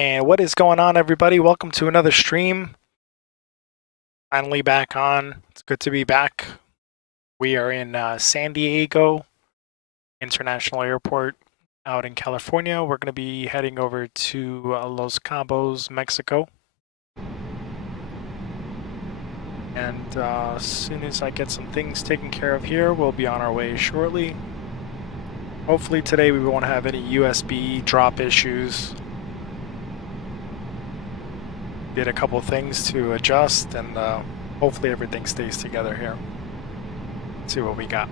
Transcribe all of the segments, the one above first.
And what is going on, everybody? Welcome to another stream. Finally back on. It's good to be back. We are in San Diego International Airport out in California. We're going to be heading over to Los Cabos, Mexico. And as soon as I get some things taken care of here, we'll be on our way shortly. Hopefully today we won't have any USB drop issues. Did a couple things to adjust, and hopefully everything stays together here. Let's see what we got.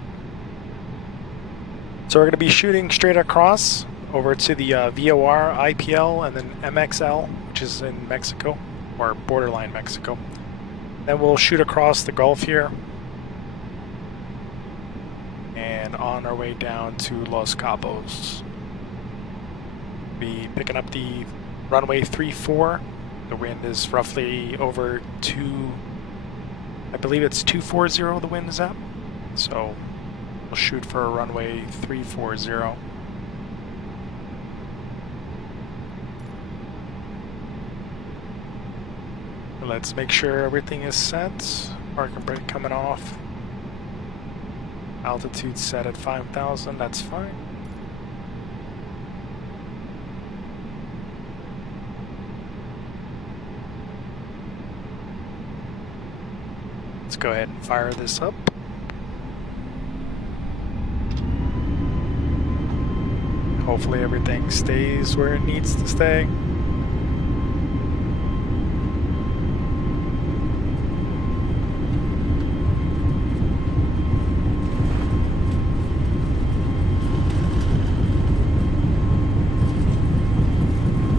So we're going to be shooting straight across over to the VOR, IPL, and then MXL, which is in Mexico, or borderline Mexico. Then we'll shoot across the Gulf here, and on our way down to Los Cabos. Be picking up the runway 34. The wind is roughly over I believe it's 240 the wind is at. So we'll shoot for a runway 340. Let's make sure everything is set. Parking brake coming off. Altitude set at 5,000, that's fine. Let's go ahead and fire this up. Hopefully everything stays where it needs to stay.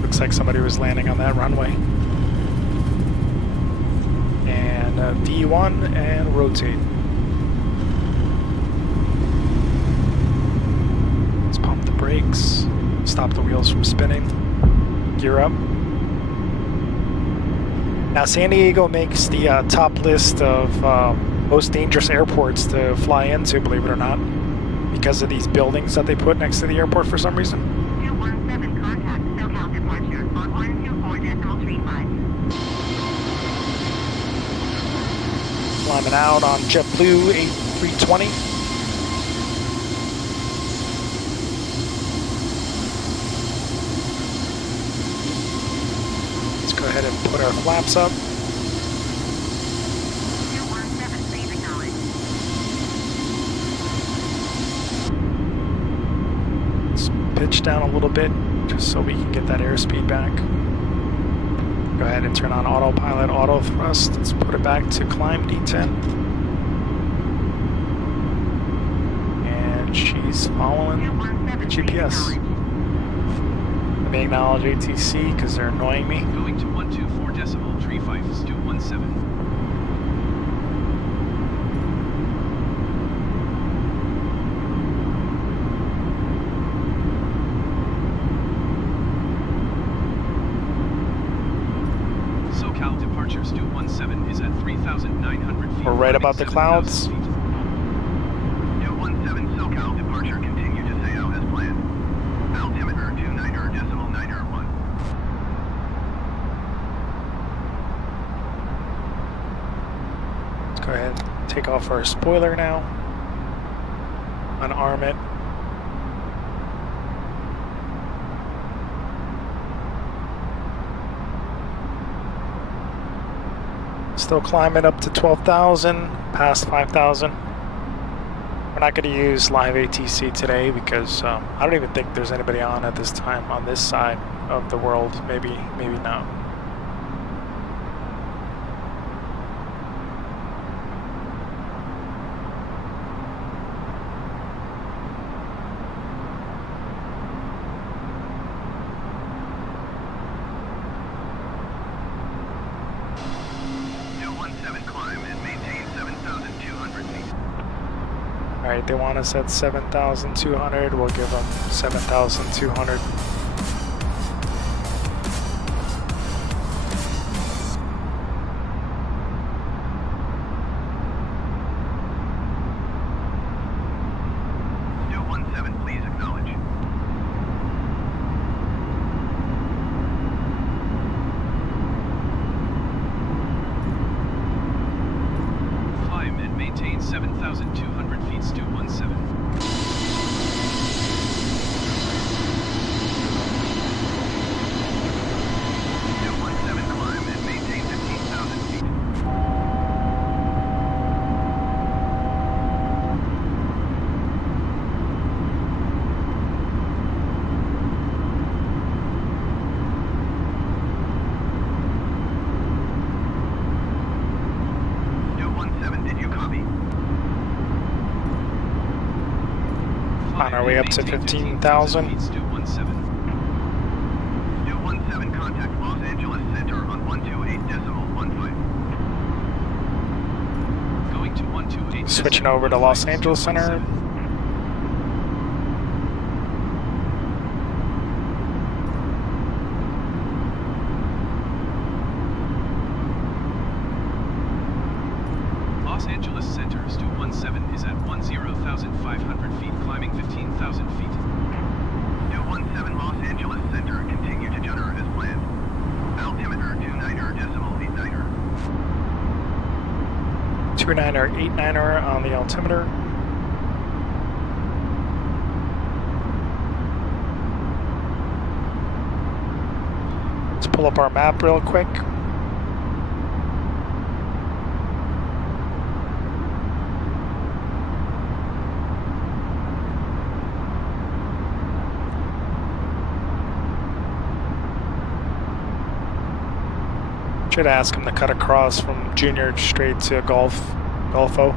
Looks like somebody was landing on that runway. V1 and rotate. Let's pump the brakes, stop the wheels from spinning, gear up. Now San Diego makes the top list of most dangerous airports to fly into, believe it or not, because of these buildings that they put next to the airport for some reason. 217 contact SoCal departure on 124.35. Climbing out on JetBlue 8320. Let's go ahead and put our flaps up. 217, please acknowledge. Let's pitch down a little bit just so we can get that airspeed back. Go ahead and turn on autopilot, auto thrust. Let's put it back to climb D10. And she's following the GPS. Let me acknowledge ATC because they're annoying me. Going to 124.35, Stu 17. Is at 3,900 feet. We're right about the clouds. 217 SoCal departure, continue to say out as planned. Altimeter 29.901. Let's go ahead and take off our spoiler now. Unarm it. Still climbing up to 12,000, past 5,000. We're not going to use live ATC today because I don't even think there's anybody on at this time on this side of the world. Maybe not. Alright, they want us at 7,200. We'll give them 7,200. On our way up to 15,000. Stu 17. Stu 17, contact Los Angeles Center on 128.15. Going to 128. Switching over to Los Angeles Center. Los Angeles Center, Stu 17 is at 10,500 feet, climbing 15,000 feet. Stu 17, Los Angeles Center, continue to judder as planned. Altimeter 29.89. 29er, 89er on the altimeter. Let's pull up our map real quick. Should ask him to cut across from Junior straight to Golfo.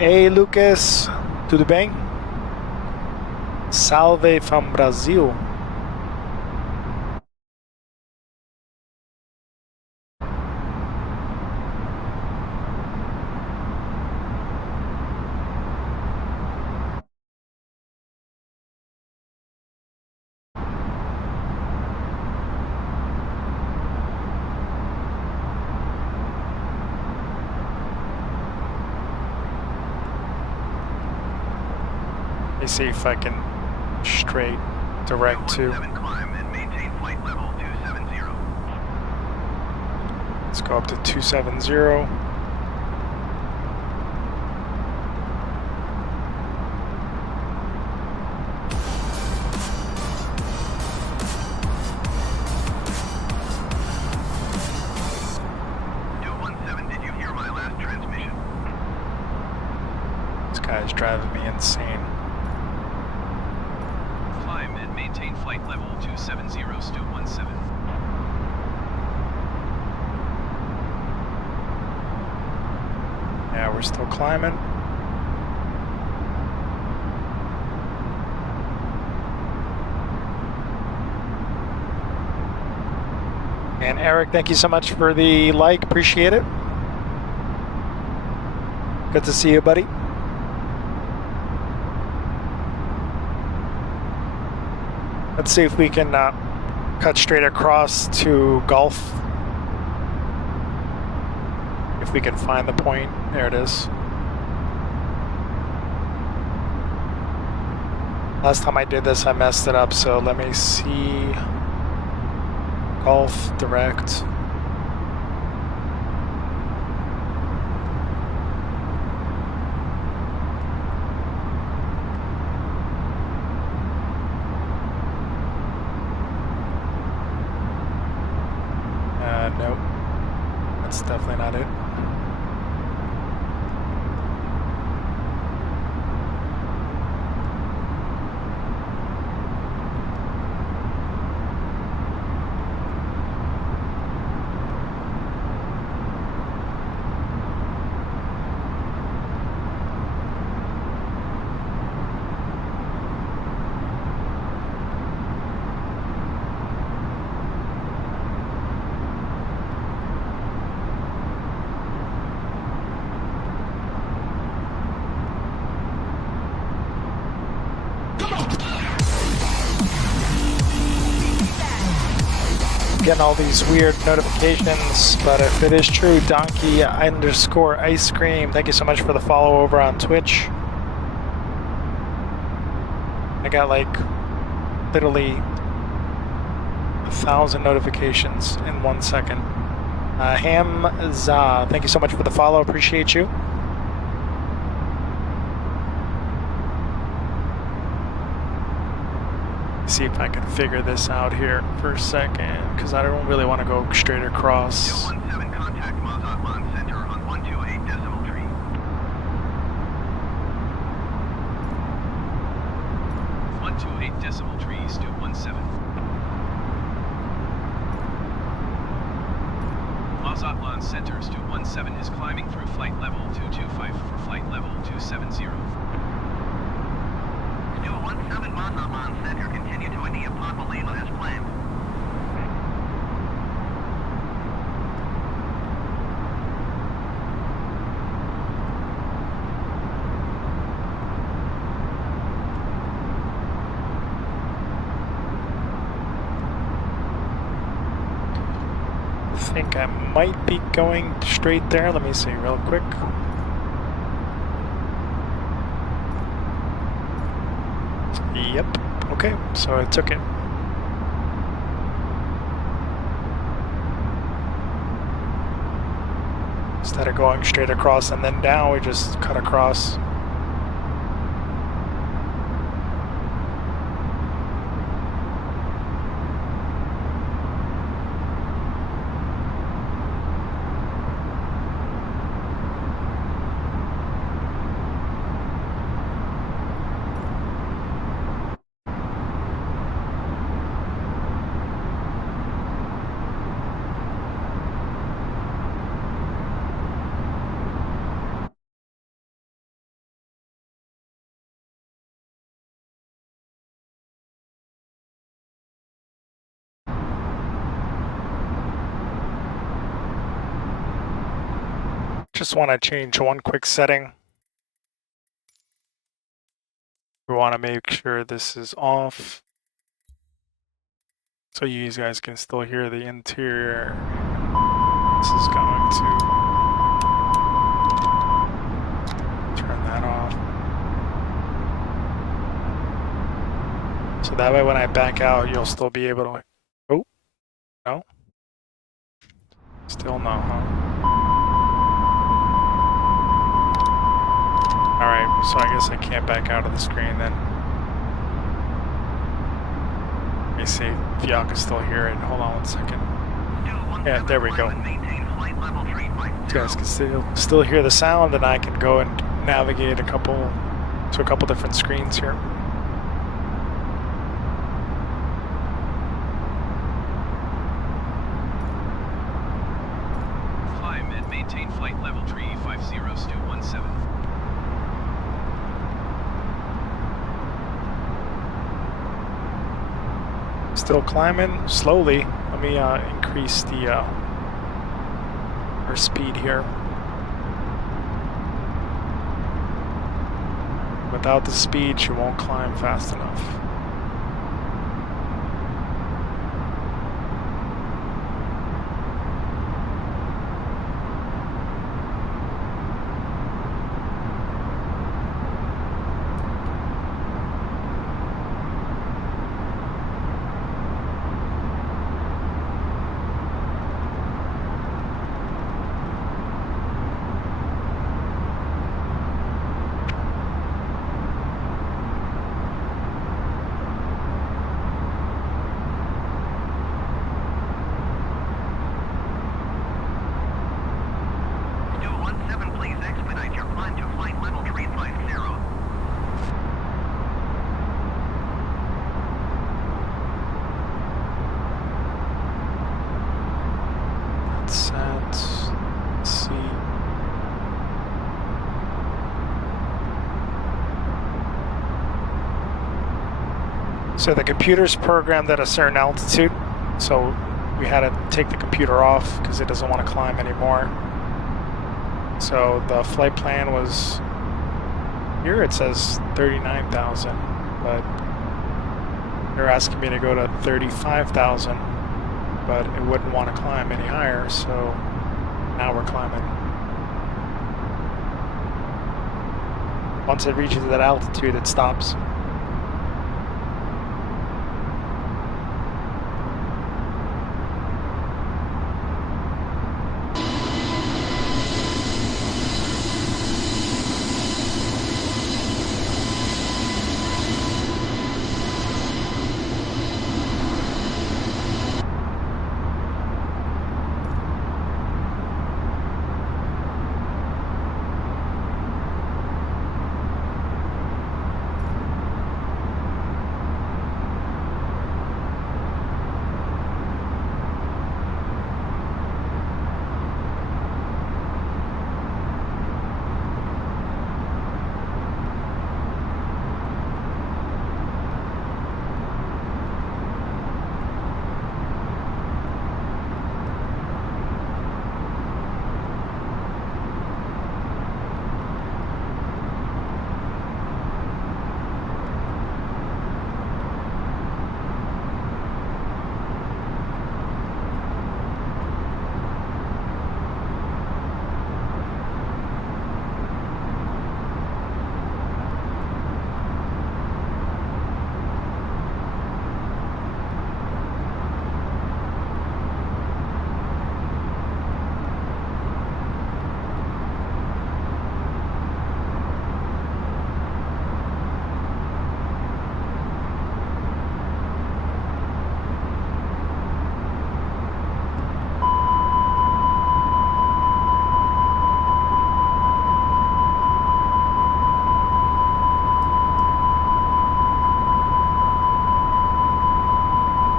Ei, Lucas, tudo bem? Salve from Brazil. Let me see if I can straight direct to. Climb and maintain flight level 270. Let's go up to 270. Stu 17, did you hear my last transmission? This guy's driving me insane. Climb and maintain flight level 270, Stu 17. Yeah, we're still climbing. And Eric, thank you so much for the like. Appreciate it. Good to see you, buddy. Let's see if we can cut straight across to Gulf. If we can find the point. There it is. Last time I did this, I messed it up, so let me see. Gulf direct. Nope. That's definitely not it. Getting all these weird notifications, but if it is true, Donkey_ice cream, thank you so much for the follow over on Twitch. I got like literally 1,000 notifications in 1 second. Hamza, thank you so much for the follow, appreciate you. See if I can figure this out here for a second, because I don't really want to go straight across. 17, contact Mazatlan Center on 128.15. 128 decimal tree, Stu 17. Mazatlan Center, Stu 17 is climbing through flight level 225 for flight level 270. Stu 17 Mazatlan Center, continue to India Papa Lima as planned. I think I might be going straight there. Let me see real quick. Yep. Okay, so I took it. Instead of going straight across and then down, we just cut across. Just want to change one quick setting. We want to make sure this is off, so you guys can still hear the interior. This is going to turn that off. So that way when I back out, you'll still be able to, oh, no? Still no, huh? Alright, so I guess I can't back out of the screen then. Let me see if y'all can still hear it. Hold on one second. Yeah, there we go. You guys can still hear the sound, and I can go and navigate to a couple different screens here. Climb and maintain flight level tree 50, Stu 17. Still climbing slowly. Let me increase the our speed here. Without the speed, you won't climb fast enough. So the computer's programmed at a certain altitude, so we had to take the computer off because it doesn't want to climb anymore. So the flight plan was, here it says 39,000, but they're asking me to go to 35,000, but it wouldn't want to climb any higher, so now we're climbing. Once it reaches that altitude, it stops.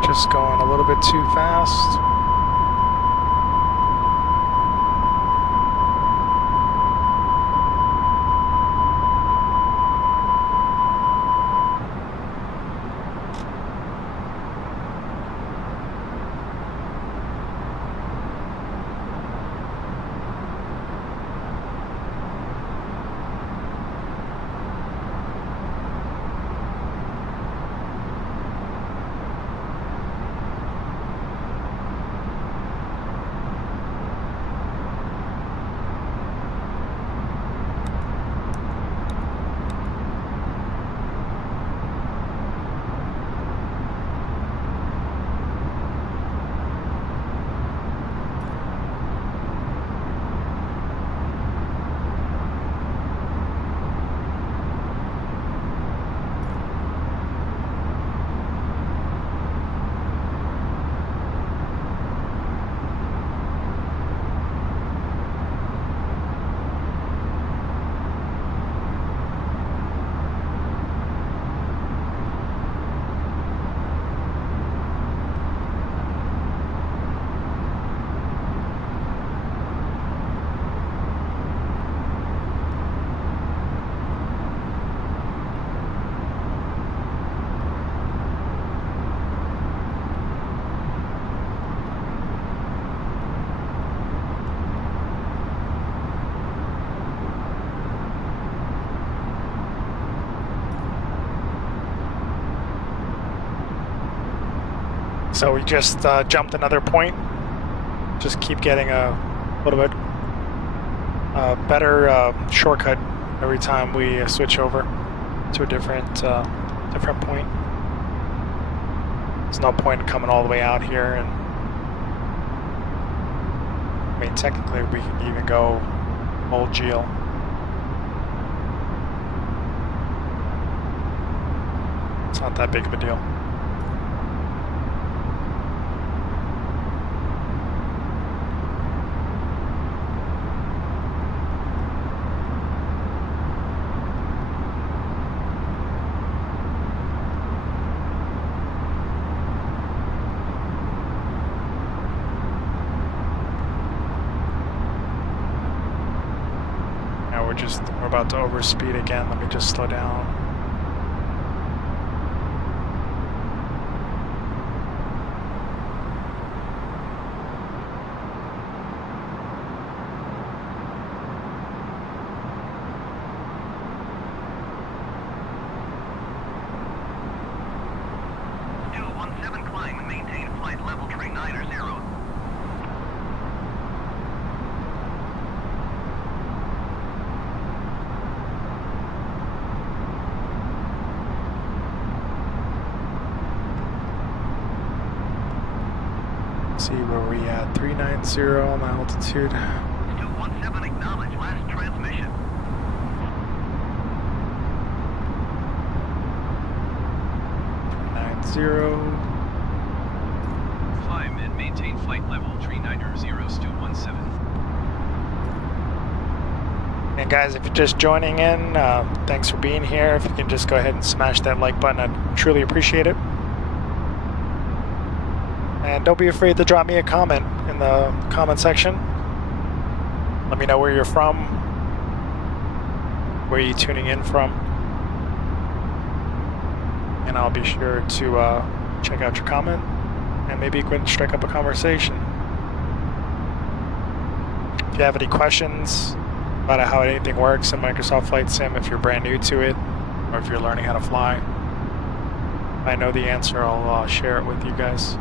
just going a little bit too fast. So we just jumped another point. Just keep getting a little bit better shortcut every time we switch over to a different point. There's no point in coming all the way out here, and I mean technically we can even go old Geo. It's not that big of a deal. We're about to overspeed again. Let me just slow down. Still 17 climb and maintain flight level tree 9 or 0. See where we at, 390 on the altitude. Still 17 acknowledge last transmission. Climb and maintain flight level 390 Stu 17. And guys, if you're just joining in, thanks for being here. If you can just go ahead and smash that like button, I'd truly appreciate it. And don't be afraid to drop me a comment in the comment section. Let me know where you're from, where you're tuning in from, and I'll be sure to check out your comment and maybe go and strike up a conversation. If you have any questions about how anything works in Microsoft Flight Sim, if you're brand new to it, or if you're learning how to fly, if I know the answer, I'll share it with you guys.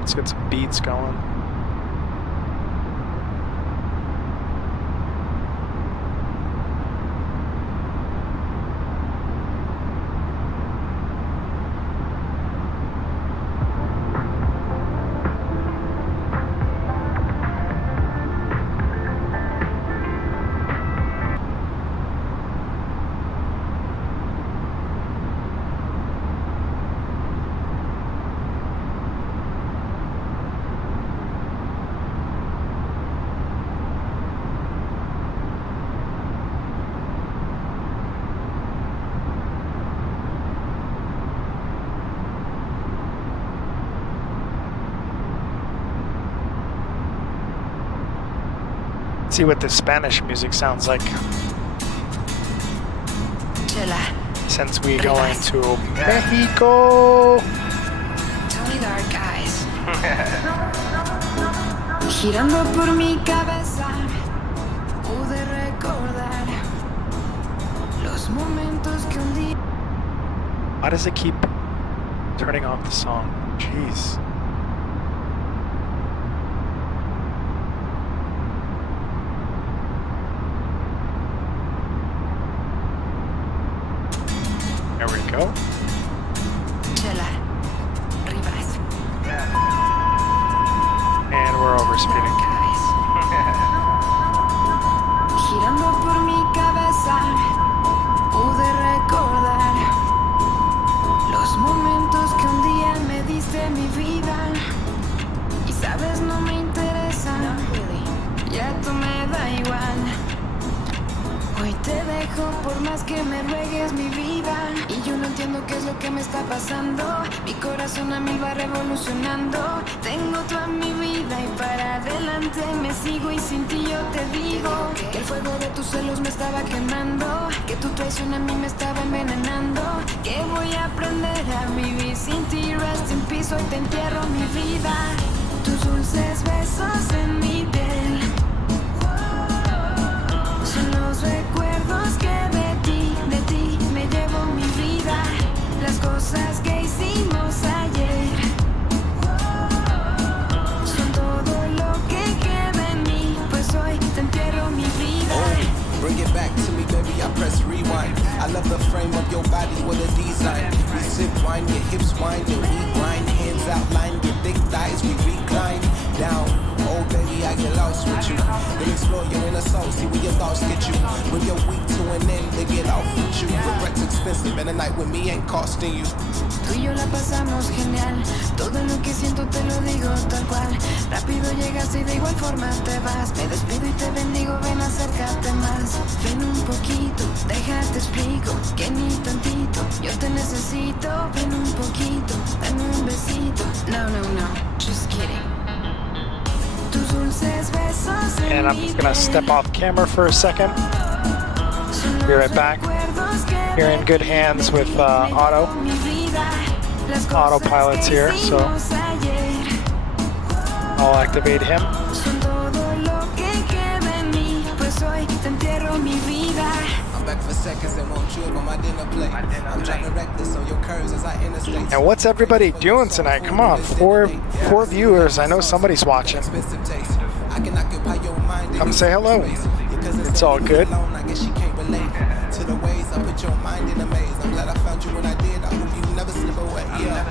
Let's get some beats going. See what the Spanish music sounds like Chela. since we go into Mexico. Tony Dark Eyes. Girando por mi cabeza, pude recordar los momentos que un día. Why does it keep turning off the song? Jeez. There we go. Chela. Rivas. And we're over speeding. Eyes. Girando por mi cabeza, pude recordar los momentos que un día me diste mi vida. Y sabes, no me interesa, ya tú me da igual. Hoy te dejo por más que me ruegues mi vida. Y yo no entiendo qué es lo que me está pasando. Mi corazón a mil va revolucionando. Tengo toda mi vida y para adelante me sigo. Y sin ti yo te digo que el fuego de tus celos me estaba quemando, que tu traición a mí me estaba envenenando, que voy a aprender a vivir sin ti. Rest in peace, hoy te entierro mi vida. Tus dulces besos en mi piel son los recuerdos que de ti me llevo mi vida. Las cosas que hicimos ayer son todo lo que queda en mí, pues hoy te entierro mi vida. Oh, bring it back to me, baby, I press rewind. I love the frame of your body with a design. We sip wine, your hips wind, and we grind. Hands outline, your thick thighs, we recline down. Oh baby, I get lost with you. Then explore your inner soul, see where your thoughts get you. When you're weak to an end, they get off with you. Regret's expensive, and a night with me ain't costing you. Tú y yo la pasamos genial. Todo lo que siento te lo digo tal cual. Rápido llegas y de igual forma te vas. Me despido y te bendigo, ven acércate más. Ven un poquito, déjate explico que ni tantito yo te necesito. Ven un poquito, dame un besito. No, just kidding. Tus dulces besos en And I'm mi just gonna piel step off camera for a second. son Be right los back. recuerdos que You're in good hands with Otto. mi vida. Las Autopilot's cosas que here, so hicimos ayer I'll activate him. son todo lo que queda en mí, pues hoy te entierro mi vida. I'm back for seconds and won't trip on my dinner plate. I'm driving reckless on your curves as I interstate. And what's everybody doing tonight? Come on, four viewers. I know somebody's watching. Expensive taste. I can occupy your mind. Come say hello. It's all good. I guess she can't relate to the ways I put your mind in a maze. I'm glad I found you when I did. I hope you never slip away. Yeah.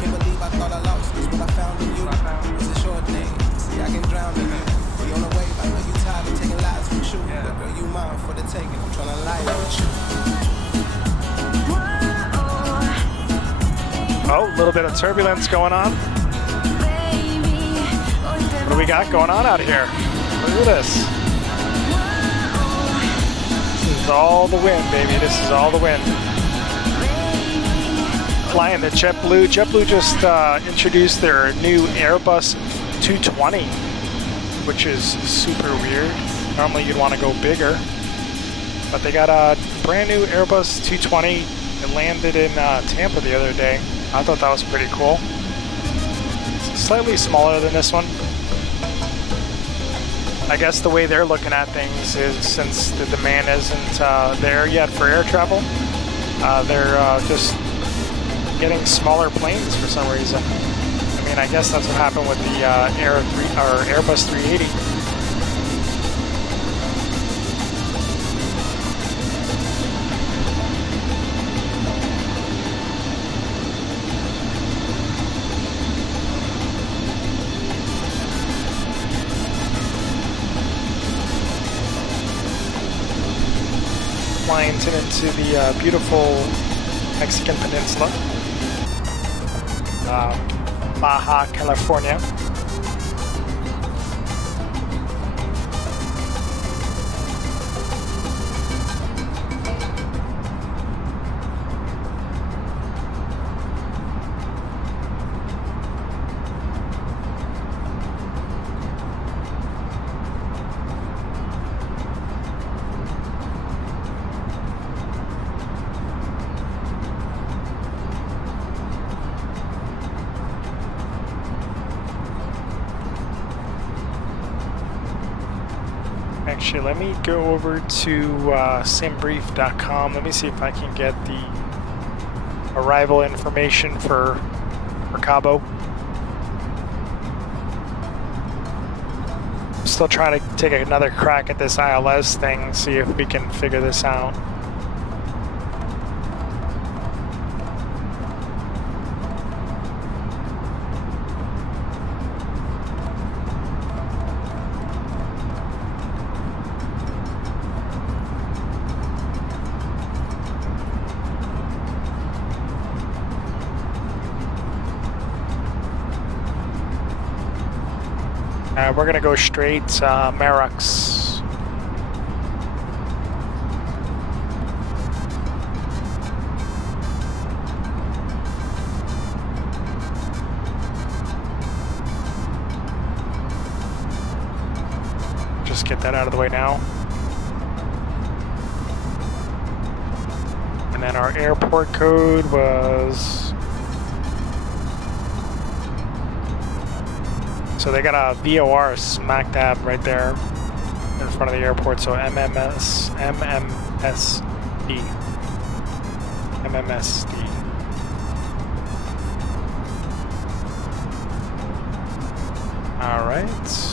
Can't believe I thought I lost. Cause what I found in you was a short thing. See, I can drown in you. We on the wave. I know you tired of taking lives from you. But girl, you mine for the taking. I'm trying to lie with you. Oh, a little bit of turbulence going on. What do we got going on out here? Look at this. This is all the wind, baby. This is all the wind. Flying the JetBlue. JetBlue just introduced their new Airbus 220, which is super weird. Normally you'd want to go bigger, but they got a brand new Airbus 220. It landed in Tampa the other day. I thought that was pretty cool. It's slightly smaller than this one. I guess the way they're looking at things is, since the demand isn't there yet for air travel, they're just getting smaller planes for some reason. I mean, I guess that's what happened with the Airbus 380. Flying into the beautiful Mexican peninsula, Baja California. Actually, let me go over to simbrief.com. Let me see if I can get the arrival information for Cabo. I'm still trying to take another crack at this ILS thing, see if we can figure this out. We're gonna go straight Merux. Just get that out of the way now. And then our airport code was... So they got a VOR smack dab right there in front of the airport. So MMSD. All right.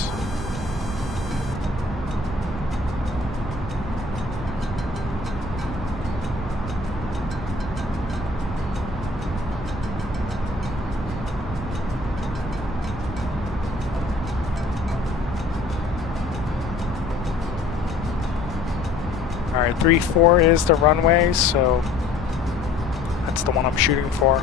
All right, 34 is the runway, so that's the one I'm shooting for.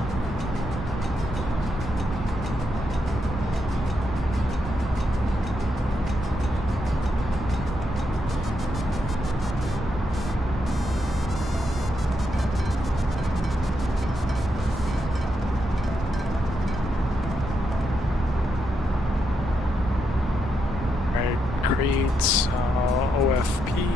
All right, create OFP.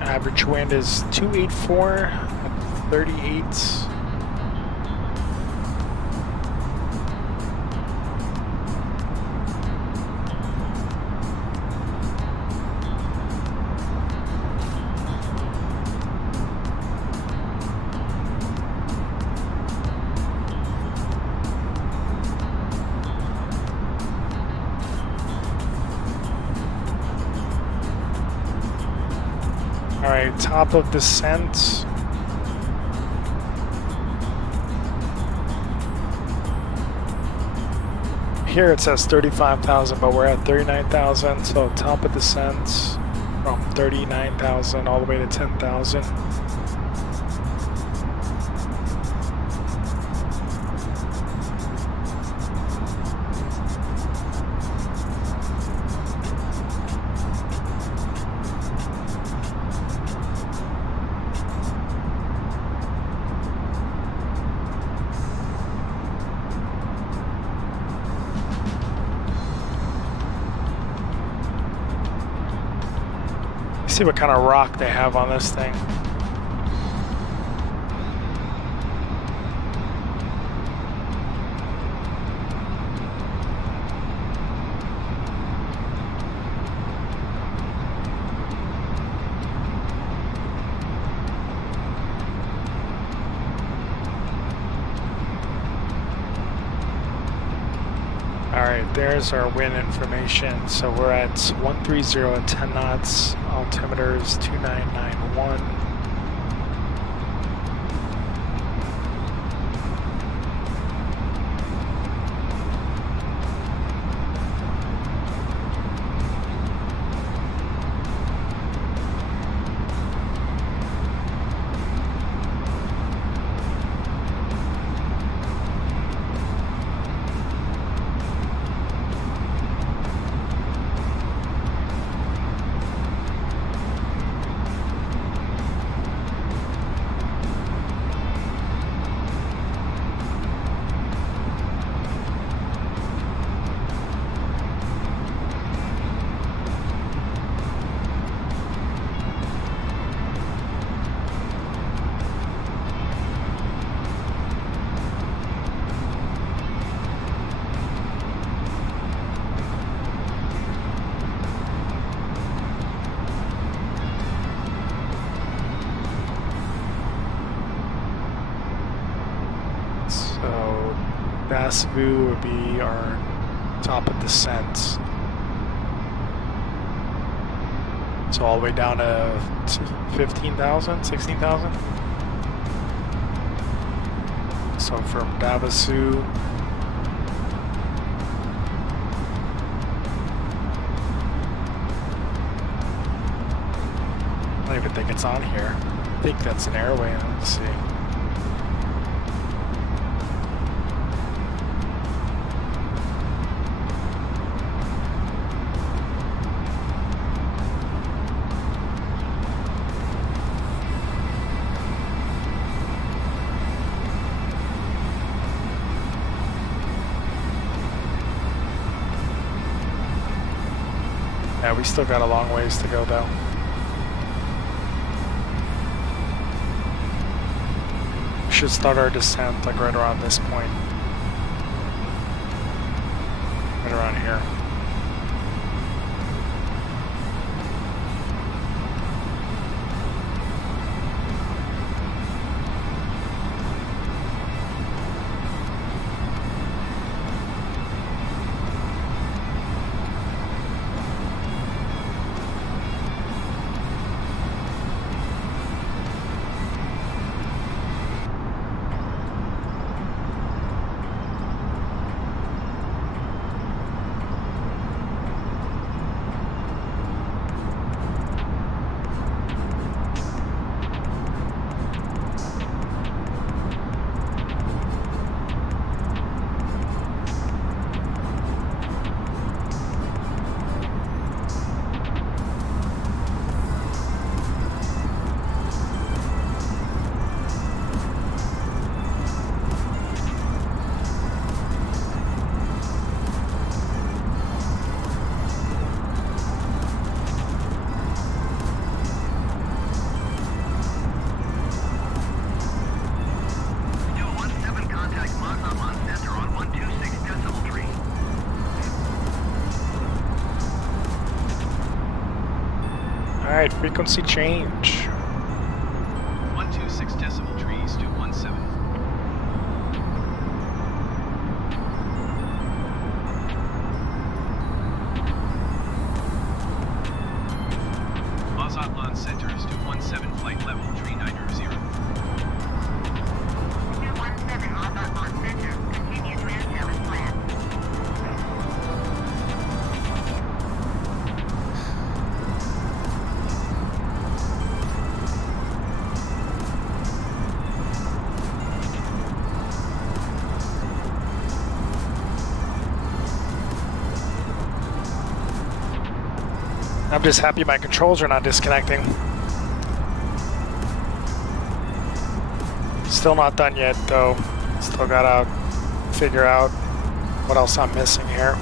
Average wind is 284 at 38. All right, top of descent. Here it says 35,000, but we're at 39,000. So top of descent from 39,000 all the way to 10,000. See what kind of rock they have on this thing. Alright, there's our wind information. So we're at 130 at 10 knots. Altimeter is 2991. Dasvu would be our top of descent. So all the way down to 15,000, 16,000. So from Davasu, I don't even think it's on here. I think that's an airway. Let's see. Yeah, we still got a long ways to go though. We should start our descent like right around this point. Right around here. Alright, frequency change. 126 decimal trees to 17. Mazatlan Center is to 17 flight level 390. 217 Mazatlan Center. Continue to intel as planned. I'm just happy my controls are not disconnecting. Still not done yet though. Still gotta figure out what else I'm missing here.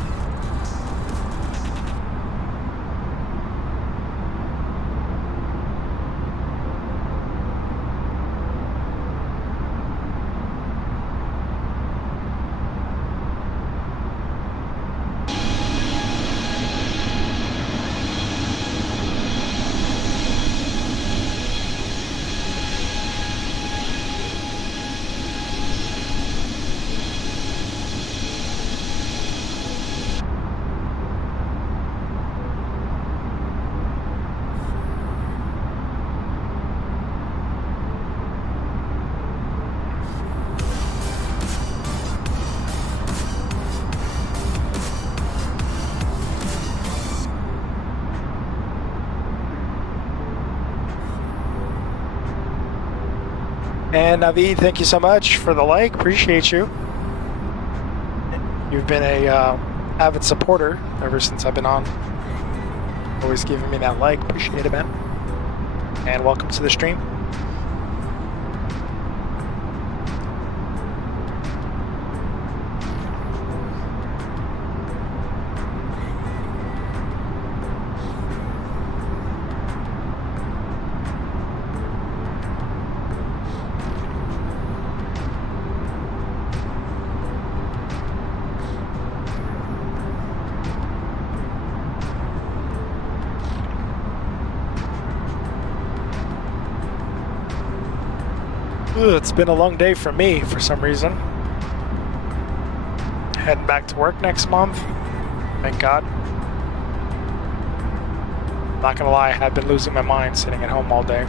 And Naveed, thank you so much for the like. Appreciate you. You've been a avid supporter ever since I've been on. Always giving me that like. Appreciate it, man. And welcome to the stream. It's been a long day for me for some reason. heading back to work next month. Thank God. Not gonna lie, I had been losing my mind sitting at home all day.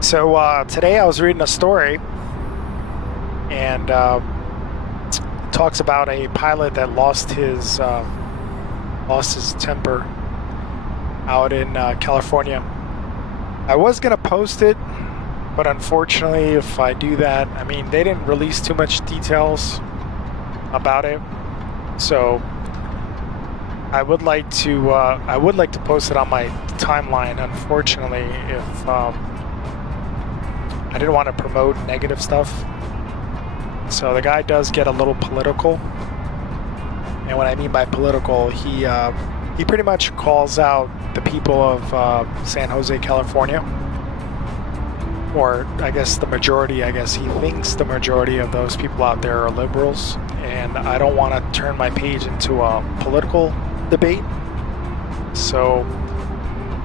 So today I was reading a story, and it talks about a pilot that lost his temper out in California. I was gonna post it, but unfortunately, if I do that, I mean, they didn't release too much details about it, so I would like to post it on my timeline. Unfortunately, if I didn't want to promote negative stuff. So the guy does get a little political. And what I mean by political, he pretty much calls out the people of San Jose, California. Or I guess the majority, he thinks the majority of those people out there are liberals. And I don't want to turn my page into a political debate. So,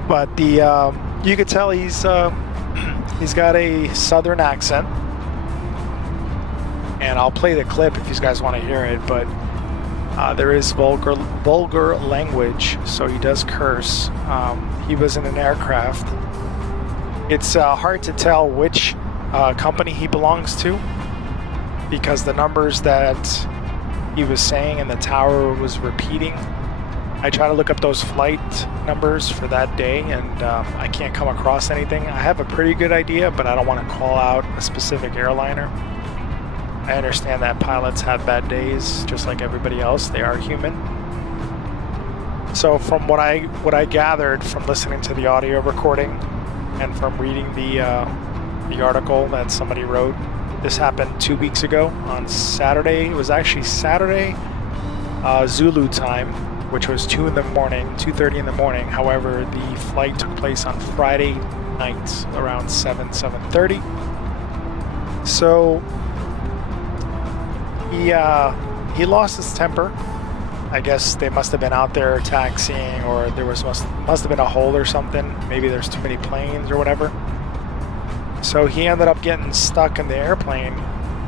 but you could tell he's got a southern accent, and I'll play the clip if you guys want to hear it, but there is vulgar language, so he does curse. He was in an aircraft. It's hard to tell which company he belongs to, because the numbers that he was saying and the tower was repeating, I try to look up those flight numbers for that day, and I can't come across anything. I have a pretty good idea, but I don't want to call out a specific airliner. I understand that pilots have bad days, just like everybody else. They are human. So from what I gathered from listening to the audio recording and from reading the article that somebody wrote, this happened 2 weeks ago on Saturday. It was actually Saturday Zulu time, which was 2:30 in the morning. However, the flight took place on Friday night around 7:30. So he lost his temper. I guess they must have been out there taxiing, or there must have been a hole or something. Maybe there's too many planes or whatever. So he ended up getting stuck in the airplane,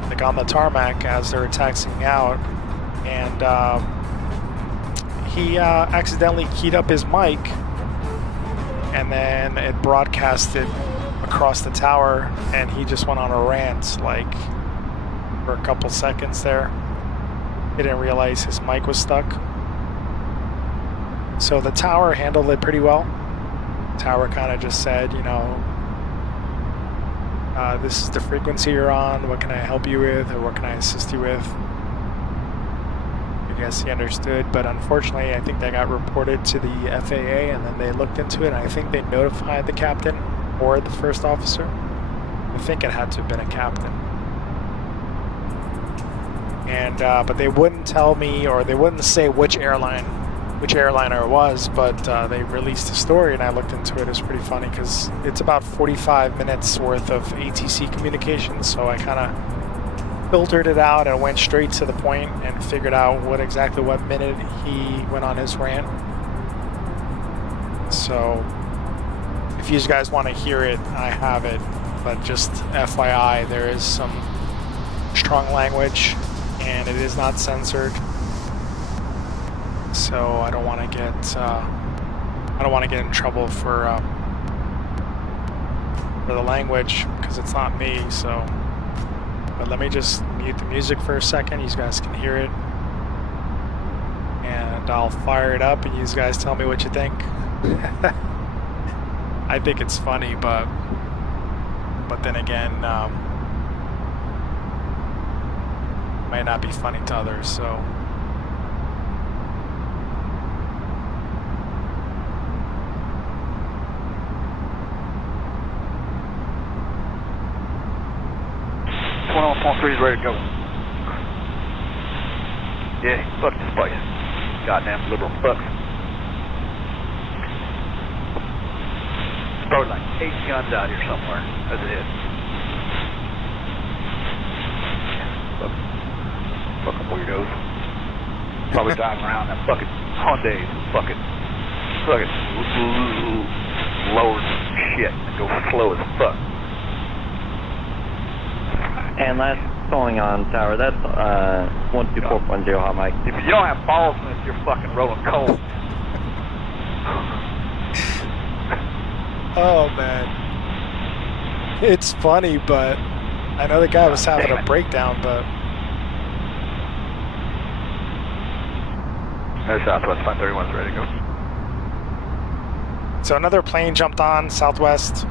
like on the tarmac as they were taxiing out, and he accidentally keyed up his mic, and then it broadcasted across the tower, and he just went on a rant, like, for a couple seconds there. He didn't realize his mic was stuck. So the tower handled it pretty well. The tower kind of just said, this is the frequency you're on, what can I help you with, or what can I assist you with? I guess he understood, but unfortunately I think they got reported to the FAA, and then they looked into it, and I think they notified the captain or the first officer. I think it had to have been a captain. And but they wouldn't tell me, or they wouldn't say which airliner it was, but they released a story, and I looked into it. It was pretty funny because it's about 45 minutes worth of ATC communications, so I kind of filtered it out and went straight to the point and figured out what minute he went on his rant. So if you guys want to hear it, I have it, but just FYI, there is some strong language and it is not censored, so I don't want to get in trouble for the language, because it's not me. So, but let me just mute the music for a second. You guys can hear it, and I'll fire it up, and you guys tell me what you think. I think it's funny, but then again, might not be funny to others. So. Point 3 is ready to go. Yeah, fuck this place. Goddamn liberal fucks. Probably like 8 guns out here somewhere as it is. Fucking weirdos. Probably driving around that fucking Hyundai, fucking lower shit and go slow as fuck. And last calling on tower, that's 124.0 hot mic. If you don't have balls in this, you're fucking rolling coal. Oh man, it's funny, but I know the guy was having a breakdown, but Southwest 531 is ready to go. so another plane jumped on Southwest,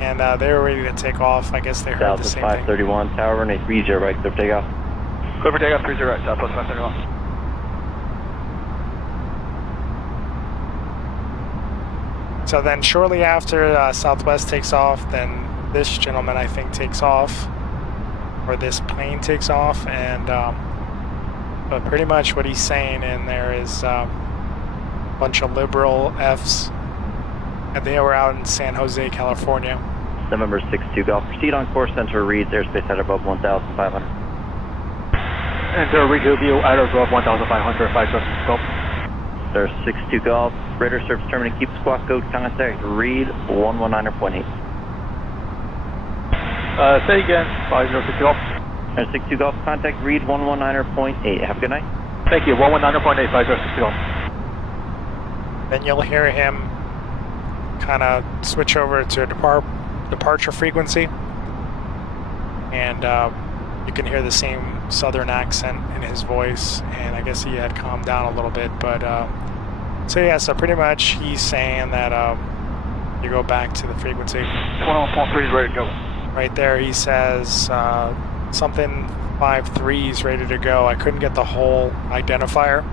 and they were ready to take off. I guess they heard the Southwest same thing. 531, tower runway 30 right, clear for takeoff. Clear for takeoff 30 right, Southwest 531. So then shortly after Southwest takes off, then this gentleman I think takes off, or this plane takes off, and but pretty much what he's saying in there is a bunch of liberal Fs, and they were out in San Jose, California. November 62 Golf, proceed on course, center reads, airspace at above 1,500. Enter radio view at or above 1,500, 5 Golf. There's 62 Golf, radar service terminated, keep squawk code contact, read 119.8. Say again, 506 Golf. There's 62 Golf, contact, read 119.8. Have a good night. Thank you, 119.8, 506 Golf. Then you'll hear him kind of switch over to a departure frequency, and you can hear the same southern accent in his voice, and I guess he had calmed down a little bit, but so yeah, so pretty much he's saying that you go back to the frequency. 21.3 is ready to go. Right there he says something 53 is ready to go. I couldn't get the whole identifier,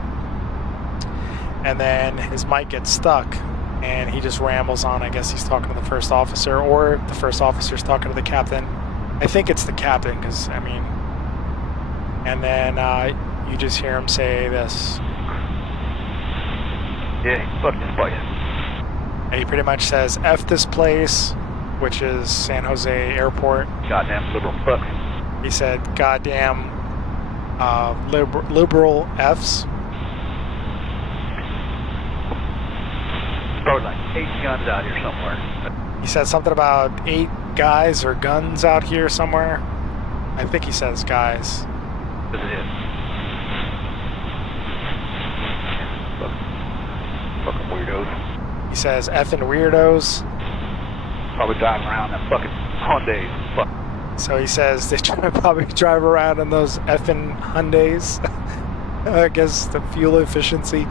and then his mic gets stuck and he just rambles on. I guess he's talking to the first officer, or the first officer's talking to the captain. I think it's the captain, because I mean, and then you just hear him say this. Yeah, fuck this place. And he pretty much says, F this place, which is San Jose Airport. Goddamn liberal fuck. He said, goddamn liberal Fs. Probably like 8 guns out here somewhere. He said something about 8 guys or guns out here somewhere. I think he says guys. As it is. Fucking weirdos. He says effing weirdos. Probably driving around that fucking Hyundai. Fuck. So he says they probably drive around in those effing Hyundais. I guess the fuel efficiency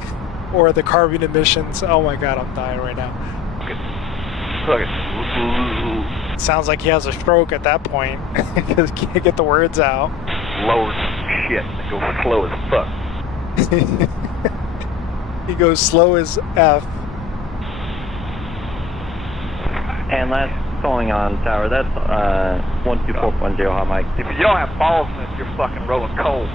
or the carbon emissions. Oh my god, I'm dying right now. Fucking. It sounds like he has a stroke at that point because he can't get the words out. Lower shit. They go slow as fuck. He goes slow as F. And last calling on tower, that's 124.0 hot mic. If you don't have balls in this, you're fucking rolling coal.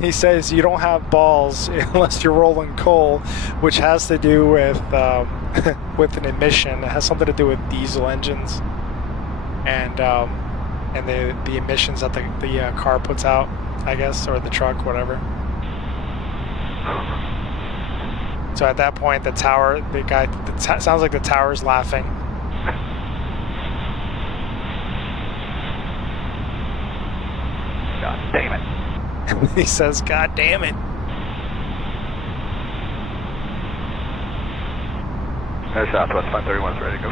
He says you don't have balls unless you're rolling coal, which has to do with with an emission. It has something to do with diesel engines and the emissions that the car puts out, I guess, or the truck, whatever. So at that point, the tower, sounds like the tower's laughing. God damn it. He says, God damn it. There's Southwest 531 is ready to go.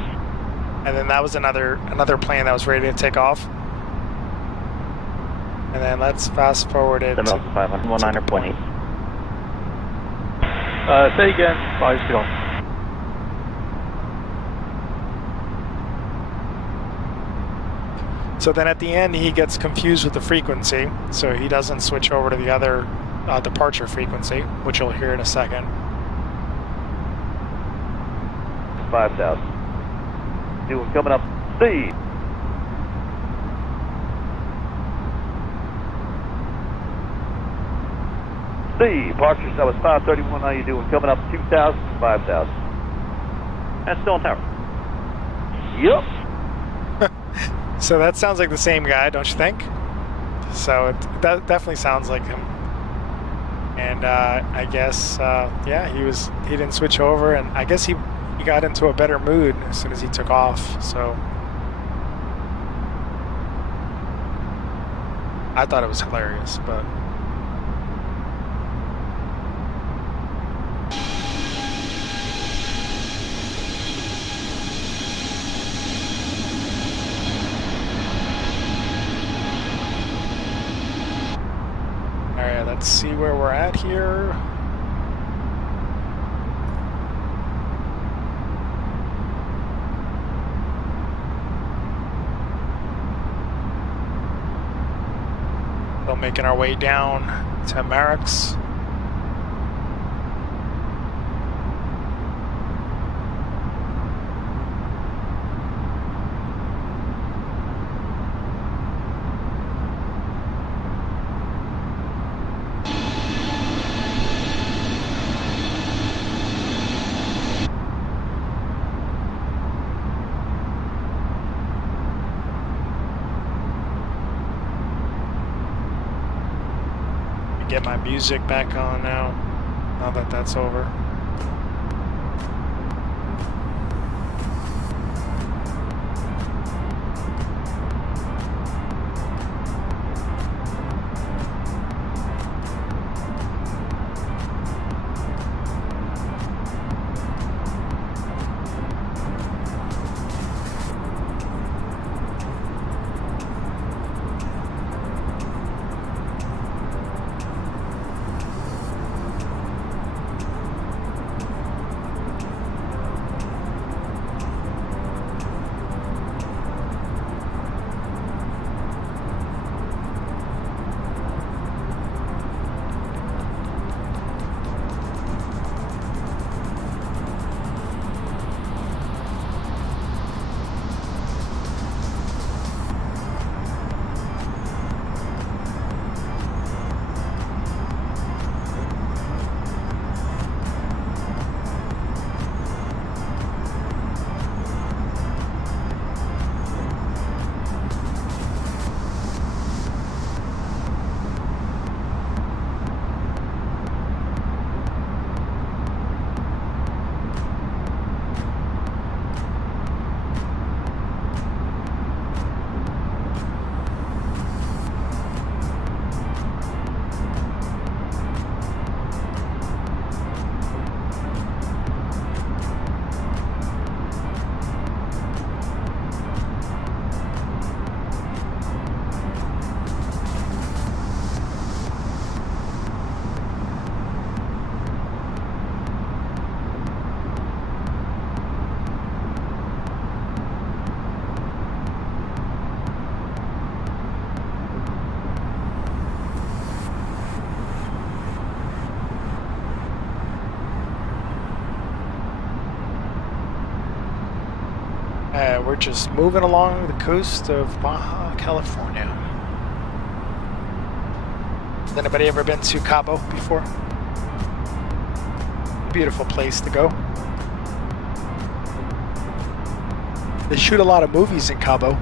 And then that was another plane that was ready to take off. And then let's fast forward it. 119.8. Say again, 5 Golf. So then at the end, he gets confused with the frequency, so he doesn't switch over to the other departure frequency, which you'll hear in a second. 5,000. Doing coming up C. C, departure, that was 531, how you doing? Coming up 2,000, 5,000. That's still on tower. Yep. So that sounds like the same guy, don't you think? So that definitely sounds like him. And I guess, yeah, he didn't switch over, and I guess he got into a better mood as soon as he took off. So I thought it was hilarious, but. Alright, let's see where we're at here. Still making our way down to Marix. Get my music back on now that that's over. We're just moving along the coast of Baja California. Has anybody ever been to Cabo before? Beautiful place to go. They shoot a lot of movies in Cabo.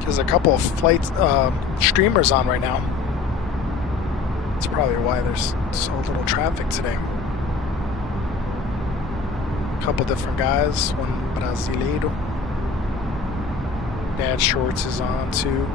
There's a couple of flight streamers on right now. That's probably why there's so little traffic today. couple different guys. One brasileiro. Dad Shorts is on too.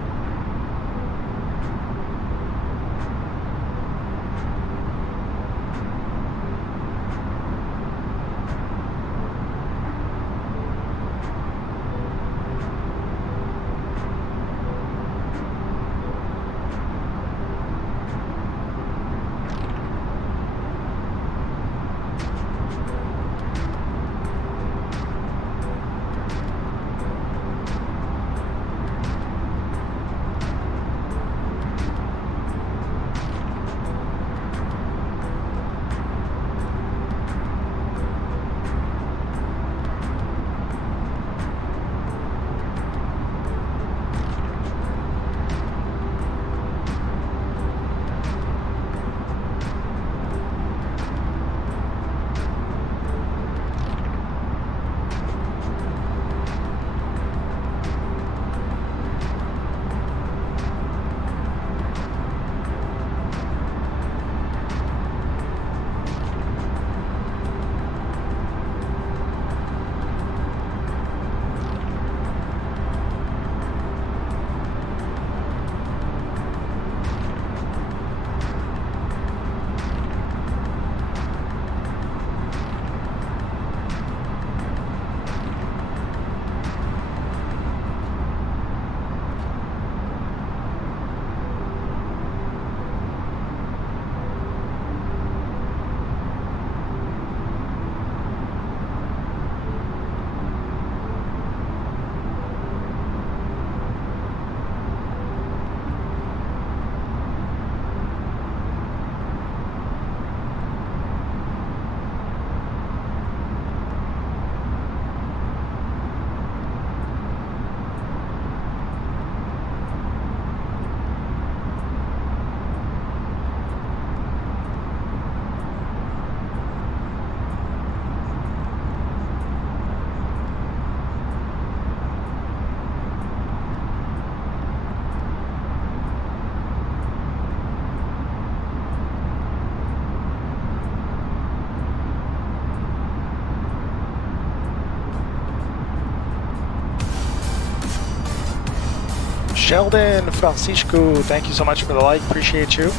Sheldon Francisco, thank you so much for the like. Appreciate you.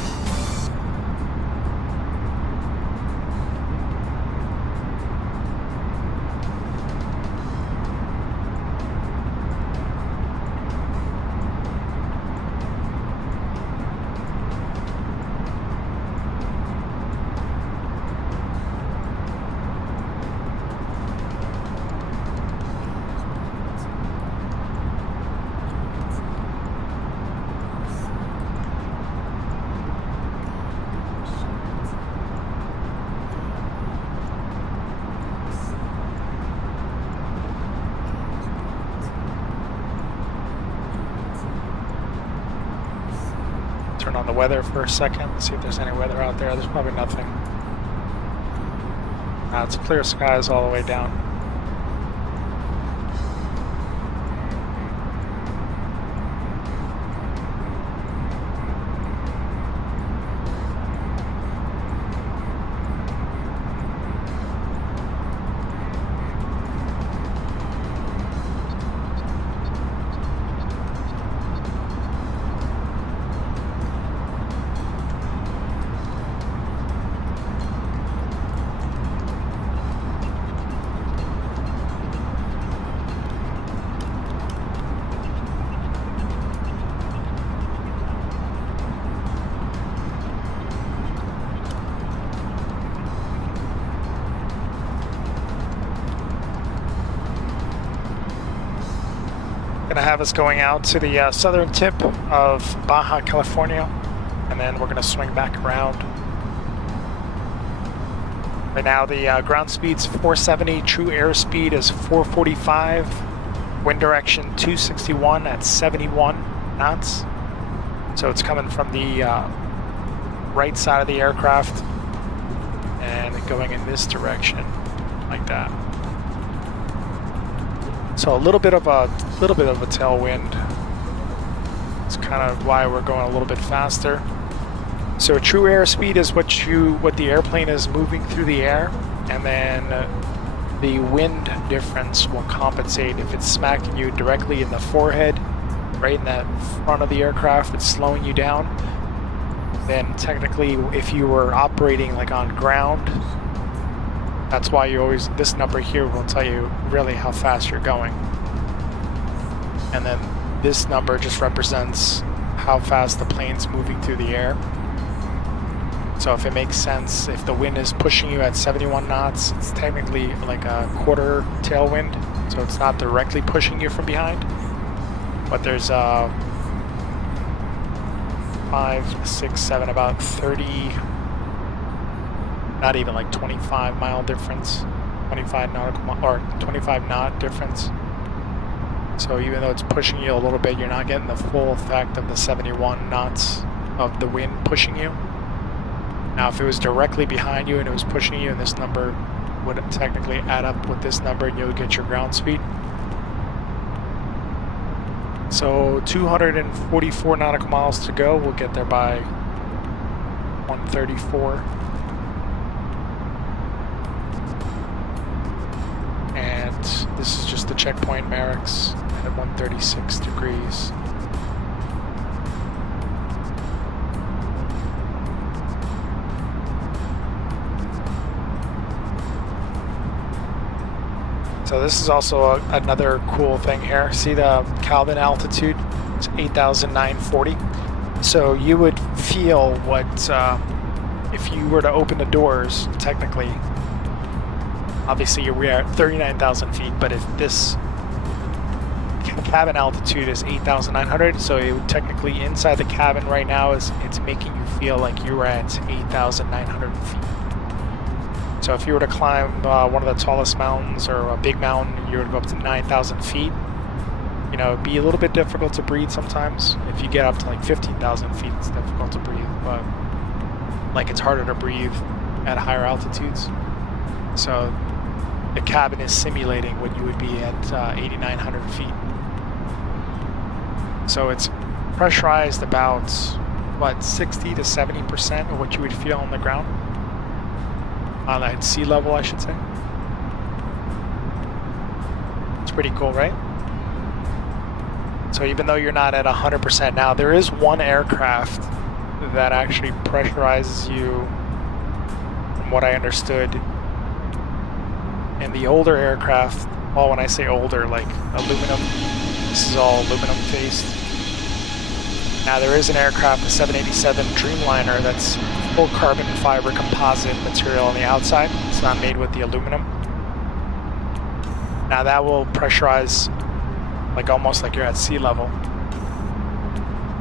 Turn on the weather for a second, see if there's any weather out there. There's probably nothing. It's clear skies all the way down. Gonna have us going out to the southern tip of Baja California, and then we're gonna swing back around. Right now the ground speed's 470, true airspeed is 445, wind direction 261 at 71 knots. So it's coming from the right side of the aircraft and going in this direction like that. So a little bit of a tailwind. It's kind of why we're going a little bit faster. So true airspeed is what the airplane is moving through the air, and then the wind difference will compensate. If it's smacking you directly in the forehead, right in that front of the aircraft, it's slowing you down, then technically if you were operating like on ground, that's why you always, this number here will tell you really how fast you're going. And then this number just represents how fast the plane's moving through the air. So if it makes sense, if the wind is pushing you at 71 knots, it's technically like a quarter tailwind, so it's not directly pushing you from behind. But there's 5, 6, 7, about 30, not even like 25 mile difference, 25 nautical or 25 knot difference. So even though it's pushing you a little bit, you're not getting the full effect of the 71 knots of the wind pushing you. Now, if it was directly behind you and it was pushing you, and this number would technically add up with this number, and you'll get your ground speed. So 244 nautical miles to go. We'll get there by 1:34. And this is just the checkpoint Merrick's at 136 degrees. So this is also another cool thing here. See the Kelvin altitude? It's 8,940. So you would feel what, if you were to open the doors, technically, obviously we are at 39,000 feet, but if this cabin altitude is 8,900, so it would technically inside the cabin right now it's making you feel like you're at 8,900 feet. So if you were to climb one of the tallest mountains or a big mountain, you would go up to 9,000 feet. You know, it'd be a little bit difficult to breathe sometimes. If you get up to like 15,000 feet, it's difficult to breathe, but like it's harder to breathe at higher altitudes. So the cabin is simulating what you would be at 8,900 feet. So it's pressurized about, what, 60 to 70% of what you would feel on the ground. At sea level, I should say. It's pretty cool, right? So even though you're not at 100% now, there is one aircraft that actually pressurizes you, from what I understood. And the older aircraft, well, when I say older, like aluminum, this is all aluminum faced. Now there is an aircraft, the 787 Dreamliner, that's full carbon fiber composite material on the outside. It's not made with the aluminum. Now that will pressurize like almost like you're at sea level.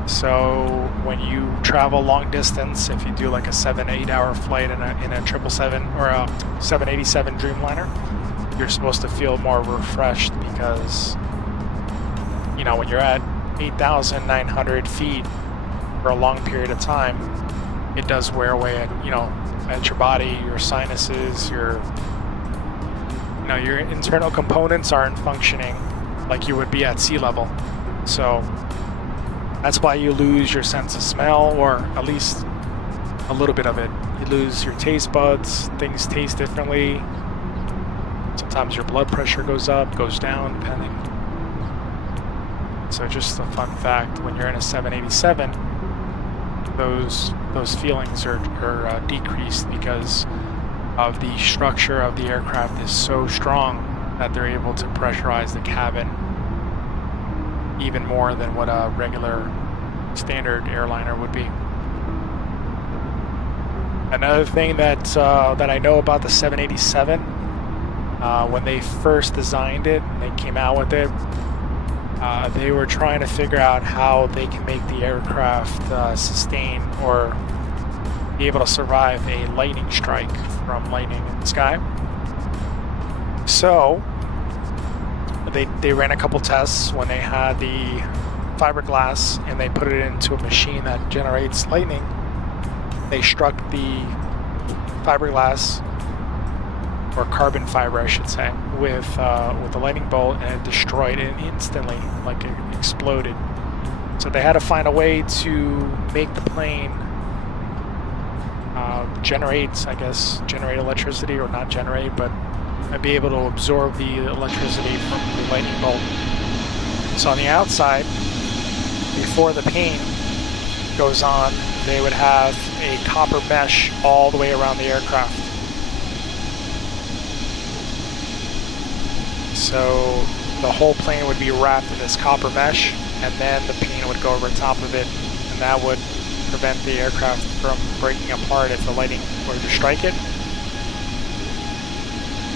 So when you travel long distance, if you do like a 7-8 hour flight in a 777 or a 787 Dreamliner, you're supposed to feel more refreshed because, you know, when you're at 8,900 feet for a long period of time, it does wear away at, you know, at your body, your sinuses, your internal components aren't functioning like you would be at sea level. So that's why you lose your sense of smell, or at least a little bit of it. You lose your taste buds, things taste differently. Sometimes your blood pressure goes up, goes down, depending. So just a fun fact, when you're in a 787, those feelings are decreased because of the structure of the aircraft is so strong that they're able to pressurize the cabin even more than what a regular standard airliner would be. Another thing that I know about the 787, when they first designed it and they came out with it, they were trying to figure out how they can make the aircraft sustain or be able to survive a lightning strike from lightning in the sky. So they ran a couple tests when they had the fiberglass and they put it into a machine that generates lightning. They struck the fiberglass, or carbon fiber I should say, with a lightning bolt, and it destroyed it instantly, like it exploded. So they had to find a way to make the plane generate electricity, or not generate, but and be able to absorb the electricity from the lightning bolt. So on the outside, before the paint goes on, they would have a copper mesh all the way around the aircraft. So the whole plane would be wrapped in this copper mesh, and then the paint would go over top of it, and that would prevent the aircraft from breaking apart if the lightning were to strike it.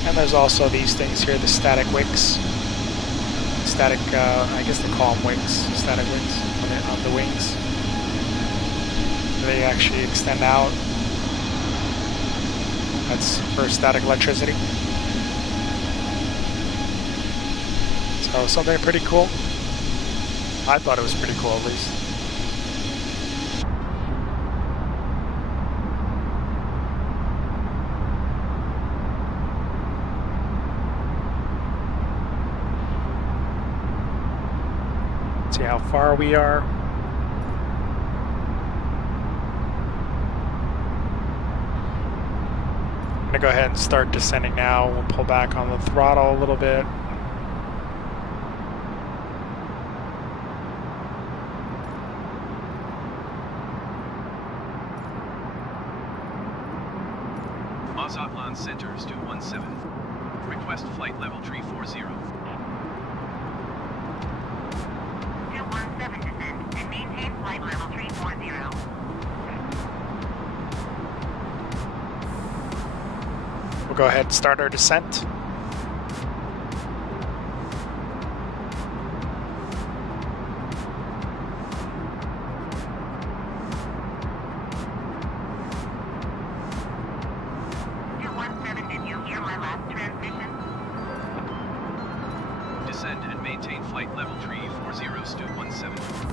And there's also these things here, the static wicks. Static, I guess they call them wicks, static wicks on the wings. They actually extend out. That's for static electricity. So something pretty cool. I thought it was pretty cool at least. See how far we are. I'm gonna go ahead and start descending now. We'll pull back on the throttle a little bit. Mazatlan Center, Stu 17. Request flight level 340. 217 descend and maintain flight level 340. We'll go ahead and start our descent. Did you hear my last transmission? Descend and maintain flight level 340, Stu 17.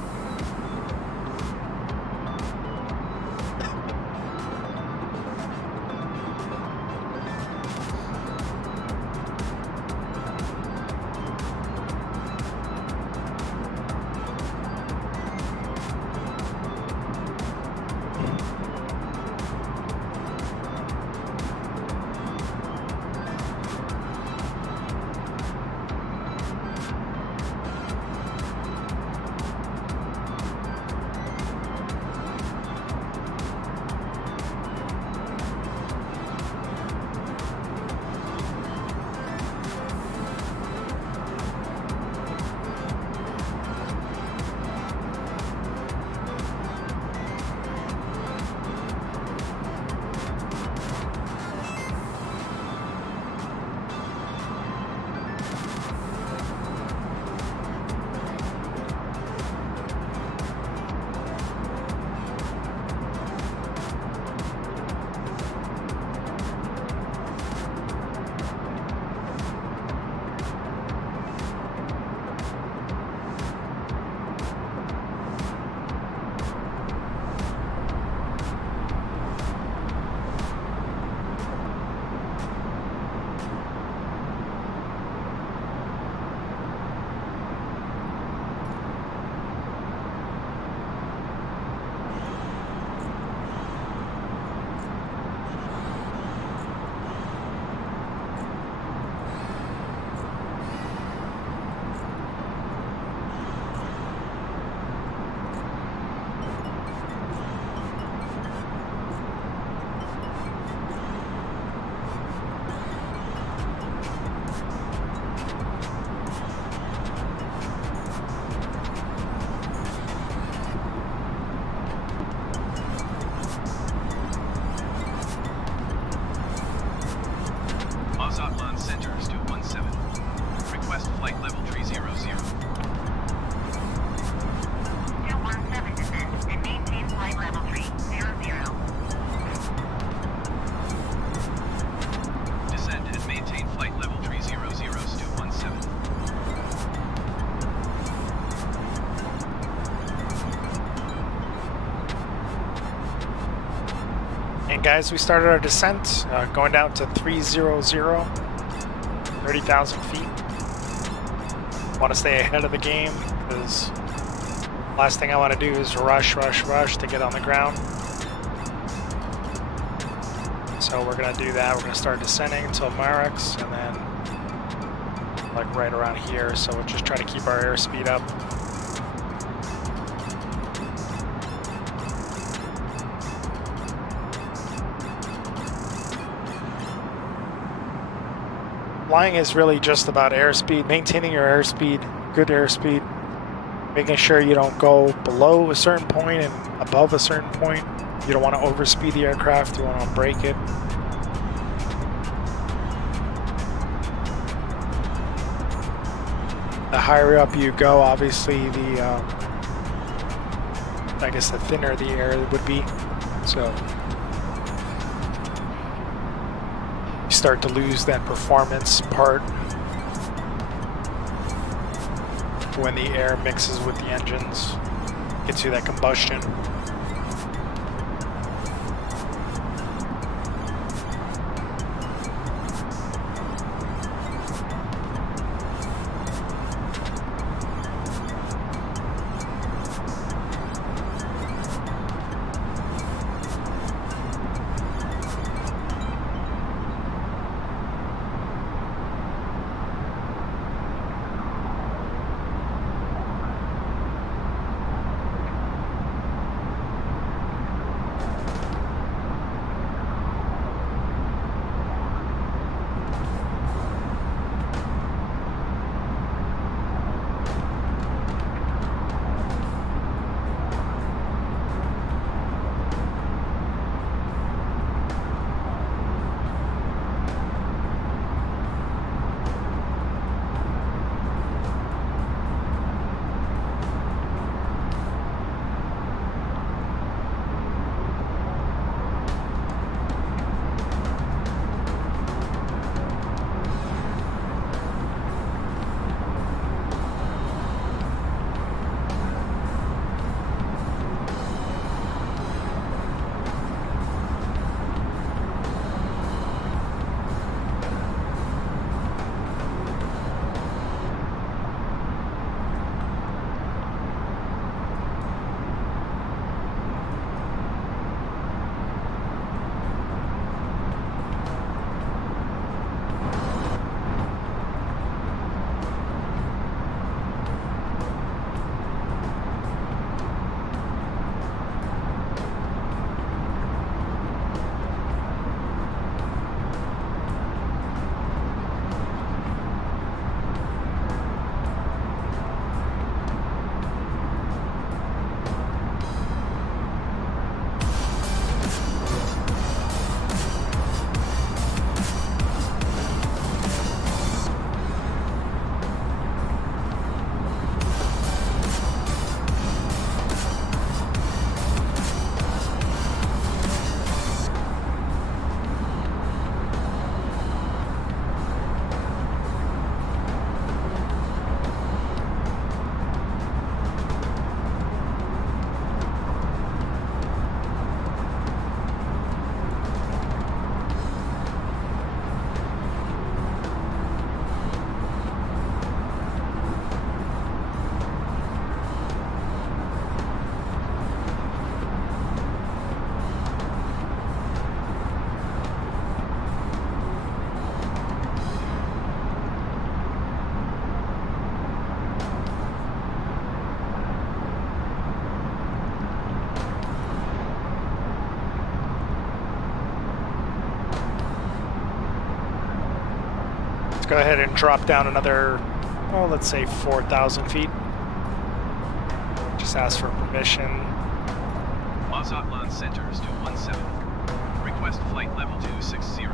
Mazatlan Center, Stu 17. Request flight level 300. 217 descend and maintain flight level 300. Descend and maintain flight level 300, Stu 17. And guys, we started our descent, going down to 300, 30,000 feet. Want to stay ahead of the game, because last thing I want to do is rush to get on the ground. So we're gonna do that. We're gonna start descending until Marex, and then like right around here. So we'll just try to keep our airspeed up. Flying is really just about airspeed, maintaining your airspeed, good airspeed, making sure you don't go below a certain point and above a certain point. You don't want to overspeed the aircraft, you want to brake it. The higher up you go, obviously I guess the thinner the air would be. So you start to lose that performance part when the air mixes with the engines, gets you that combustion. Let's go ahead and drop down another, well, let's say 4,000 feet. Just ask for permission. Mazatlan Center is 217. Request flight level 260.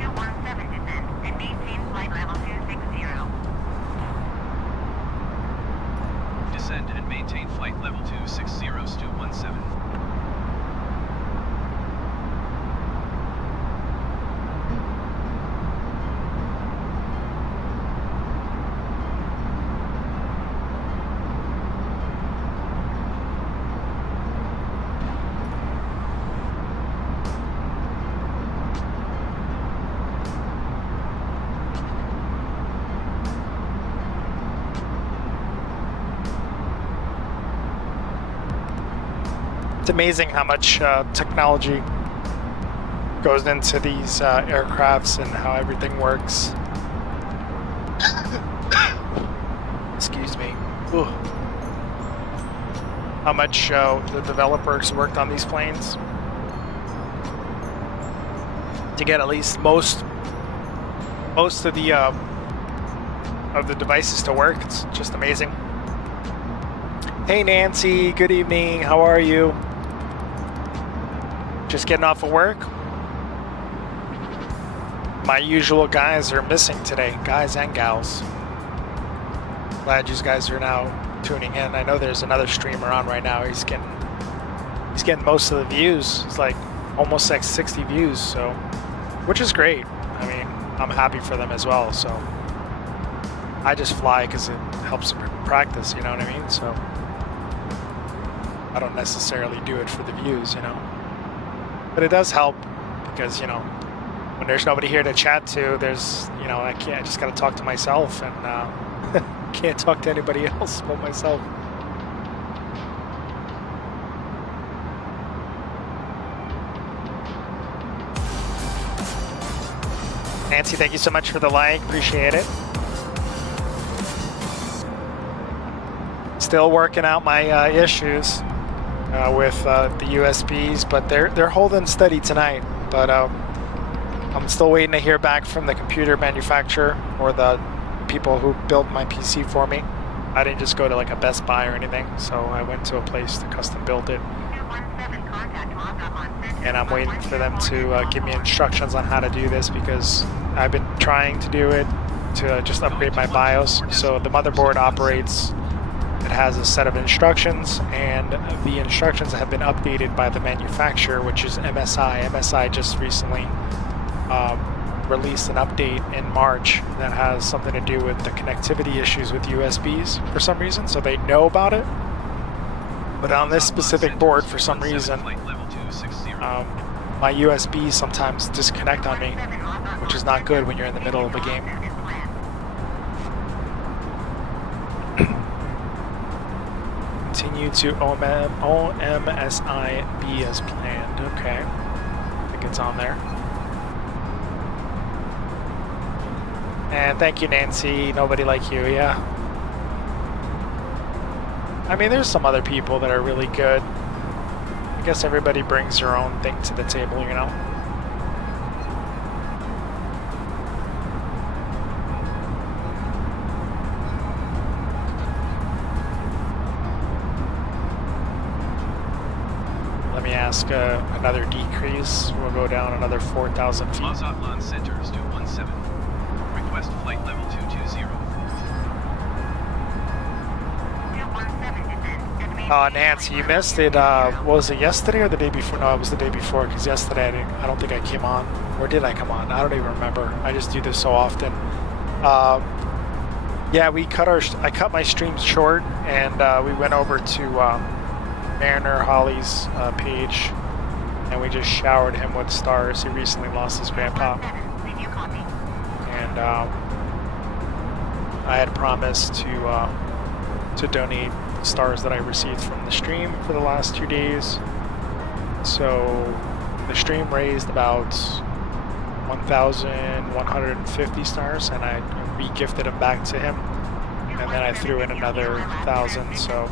217 descend and maintain flight level 260. Descend and maintain flight level 260 to 217. It's amazing how much technology goes into these aircrafts and how everything works. Excuse me. Ooh. How much the developers worked on these planes to get at least most of the devices to work. It's just amazing. Hey Nancy, good evening. How are you? Just getting off of work? My usual guys are missing today, guys and gals. Glad you guys are now tuning in. I know there's another streamer on right now. He's getting most of the views. It's like almost like 60 views, so which is great. I mean, I'm happy for them as well. So I just fly because it helps practice. You know what I mean? So I don't necessarily do it for the views, you know. But it does help because, you know, when there's nobody here to chat to, there's, you know, I just got to talk to myself and can't talk to anybody else but myself. Nancy, thank you so much for the like. Appreciate it. Still working out my issues with the USBs, but they're holding steady tonight. But I'm still waiting to hear back from the computer manufacturer or the people who built my PC for me. I didn't just go to like a Best Buy or anything, so I went to a place to custom build it. And I'm waiting for them to give me instructions on how to do this because I've been trying to do it to just upgrade my BIOS. So the motherboard operates, it has a set of instructions, and the instructions have been updated by the manufacturer, which is MSI. MSI just recently released an update in March that has something to do with the connectivity issues with USBs for some reason, so they know about it. But on this specific board, for some reason, my USBs sometimes disconnect on me, which is not good when you're in the middle of a game. Continue to OMSIB as planned. Okay. I think it's on there. And thank you, Nancy. Nobody like you, yeah. I mean, there's some other people that are really good. I guess everybody brings their own thing to the table, you know? Let me ask another decrease. We'll go down another 4,000 feet. Mazatlan Center, Stu 17. Request flight level 220. Nancy, you missed it. What was it, yesterday or the day before? No, it was the day before, because yesterday I don't think I came on. Or did I come on? I don't even remember. I just do this so often. Yeah, I cut my streams short, and we went over to Mariner Holly's page, and we just showered him with stars. He recently lost his grandpa. And I had promised to donate stars that I received from the stream for the last 2 days. So the stream raised about 1,150 stars, and I re-gifted them back to him, and then I threw in another 1,000. So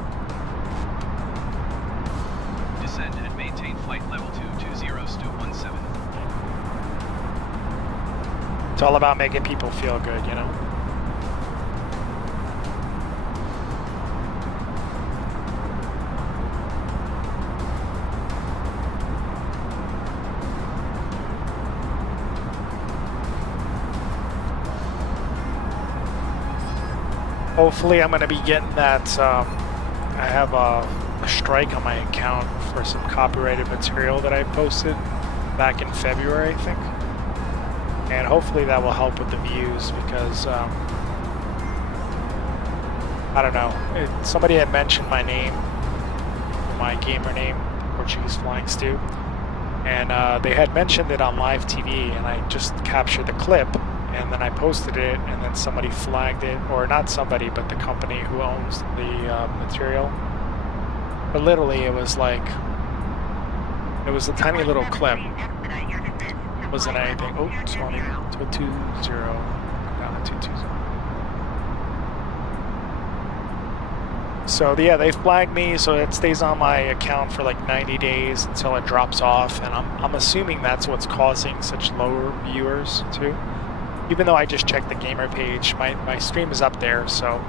descend and maintain flight level 220, Stu 17. it's all about making people feel good, you know. Hopefully I'm going to be getting that, I have a strike on my account for some copyrighted material that I posted back in February, I think. And hopefully that will help with the views because, I don't know, somebody had mentioned my name, my gamer name, Portuguese Flying Stew, and they had mentioned it on live TV, and I just captured the clip. And then I posted it, and then somebody flagged it, or not somebody, but the company who owns the material. But literally, it was like It was a tiny little clip. Wasn't anything. Oh, 20 to 20. Down to 220. So yeah, they flagged me, so it stays on my account for like 90 days until it drops off, and I'm assuming that's what's causing such lower viewers too. Even though I just checked the gamer page, my stream is up there, so.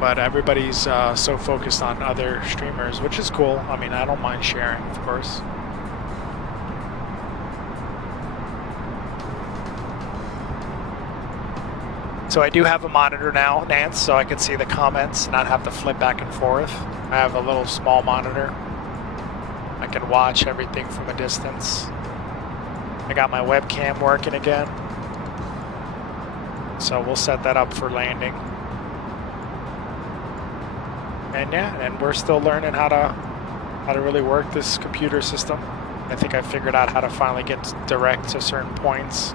But everybody's so focused on other streamers, which is cool. I mean, I don't mind sharing, of course. So I do have a monitor now, Nance, so I can see the comments and not have to flip back and forth. I have a little small monitor. I can watch everything from a distance. I got my webcam working again. So we'll set that up for landing. And yeah, and we're still learning how to really work this computer system. I think I figured out how to finally get direct to certain points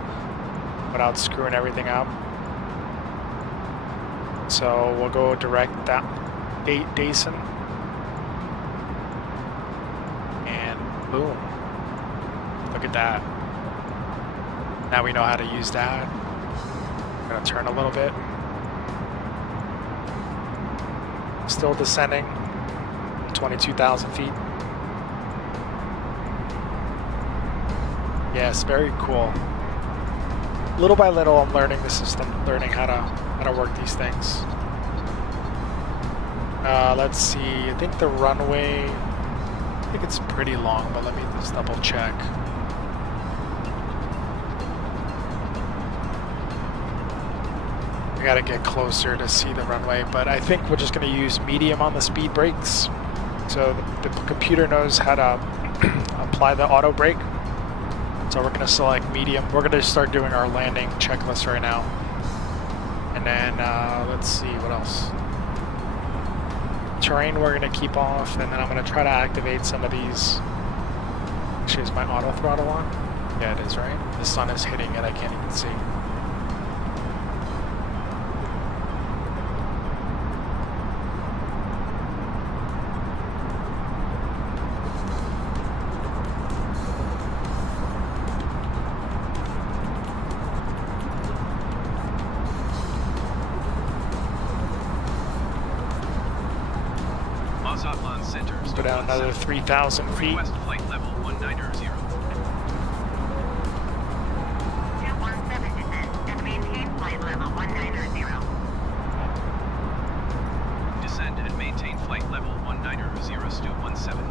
without screwing everything up. So we'll go direct that Dason. And boom. Look at that. Now we know how to use that. I'm gonna turn a little bit. Still descending, 22,000 feet. Yes, very cool. Little by little, I'm learning the system, learning how to work these things. Let's see, I think the runway, I think it's pretty long, but let me just double check. I gotta get closer to see the runway, but I think we're just gonna use medium on the speed brakes. So the computer knows how to apply the auto brake. So we're gonna select medium. We're gonna start doing our landing checklist right now. And then let's see what else. Terrain we're gonna keep off, and then I'm gonna try to activate some of these. Actually, is my auto throttle on? Yeah, it is, right? The sun is hitting it, I can't even see. Go down another 3,000 feet. Request flight level 190. 217 descent and maintain flight level 190. Descend and maintain flight level 190, Stu 17.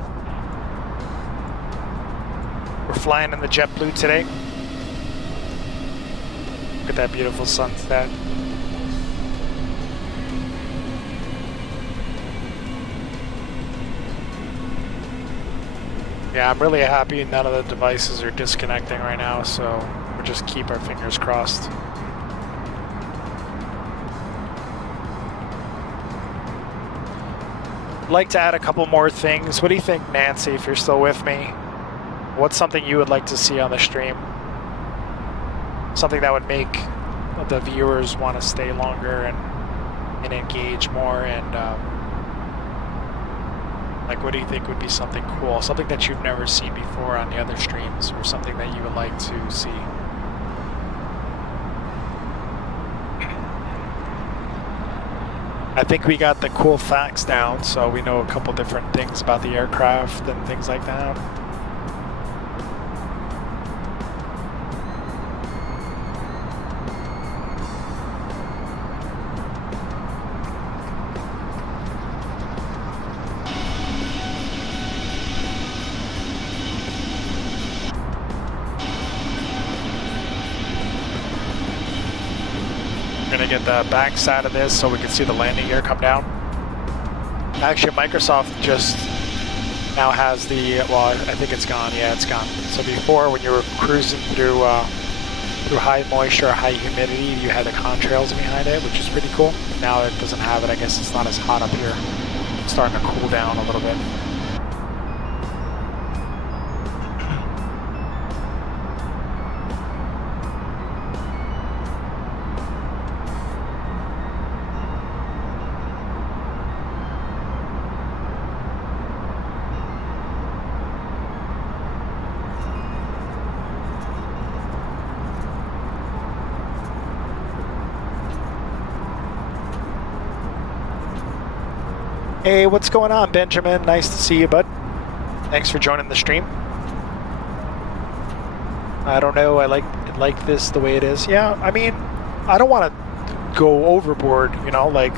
We're flying in the JetBlue today. Look at that beautiful sunset. Yeah, I'm really happy none of the devices are disconnecting right now, so we'll just keep our fingers crossed. I'd like to add a couple more things. What do you think, Nancy, if you're still with me? What's something you would like to see on the stream? Something that would make the viewers want to stay longer and engage more, and like, what do you think would be something cool? Something that you've never seen before on the other streams, or something that you would like to see? I think we got the cool facts down, so we know a couple different things about the aircraft and things like that. Get the back side of this so we can see the landing gear come down. Actually, Microsoft just now has the, well, I think it's gone. Yeah, it's gone. So before, when you were cruising through high moisture, high humidity, you had the contrails behind it, which is pretty cool. Now it doesn't have it. I guess it's not as hot up here. It's starting to cool down a little bit. Hey, what's going on, Benjamin? Nice to see you, bud. Thanks for joining the stream. I don't know, I like this the way it is. Yeah, I mean, I don't want to go overboard, you know, like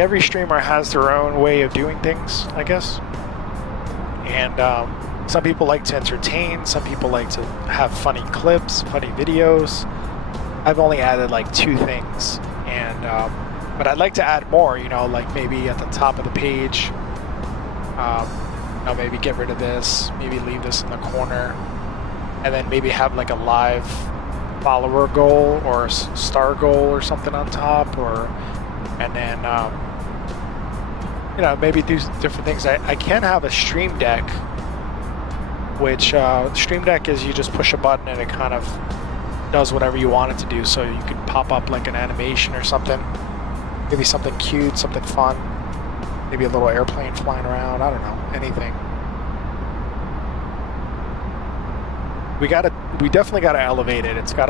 every streamer has their own way of doing things, I guess. And some people like to entertain, some people like to have funny clips, funny videos. I've only added like 2 things, and but I'd like to add more, you know, like maybe at the top of the page, you know, maybe get rid of this, maybe leave this in the corner, and then maybe have like a live follower goal or star goal or something on top, or and then you know, maybe do different things. I can have a stream deck, which stream deck is you just push a button and it kind of does whatever you want it to do. So you could pop up like an animation or something, maybe something cute, something fun, maybe a little airplane flying around. I don't know, anything. We definitely gotta elevate it. We're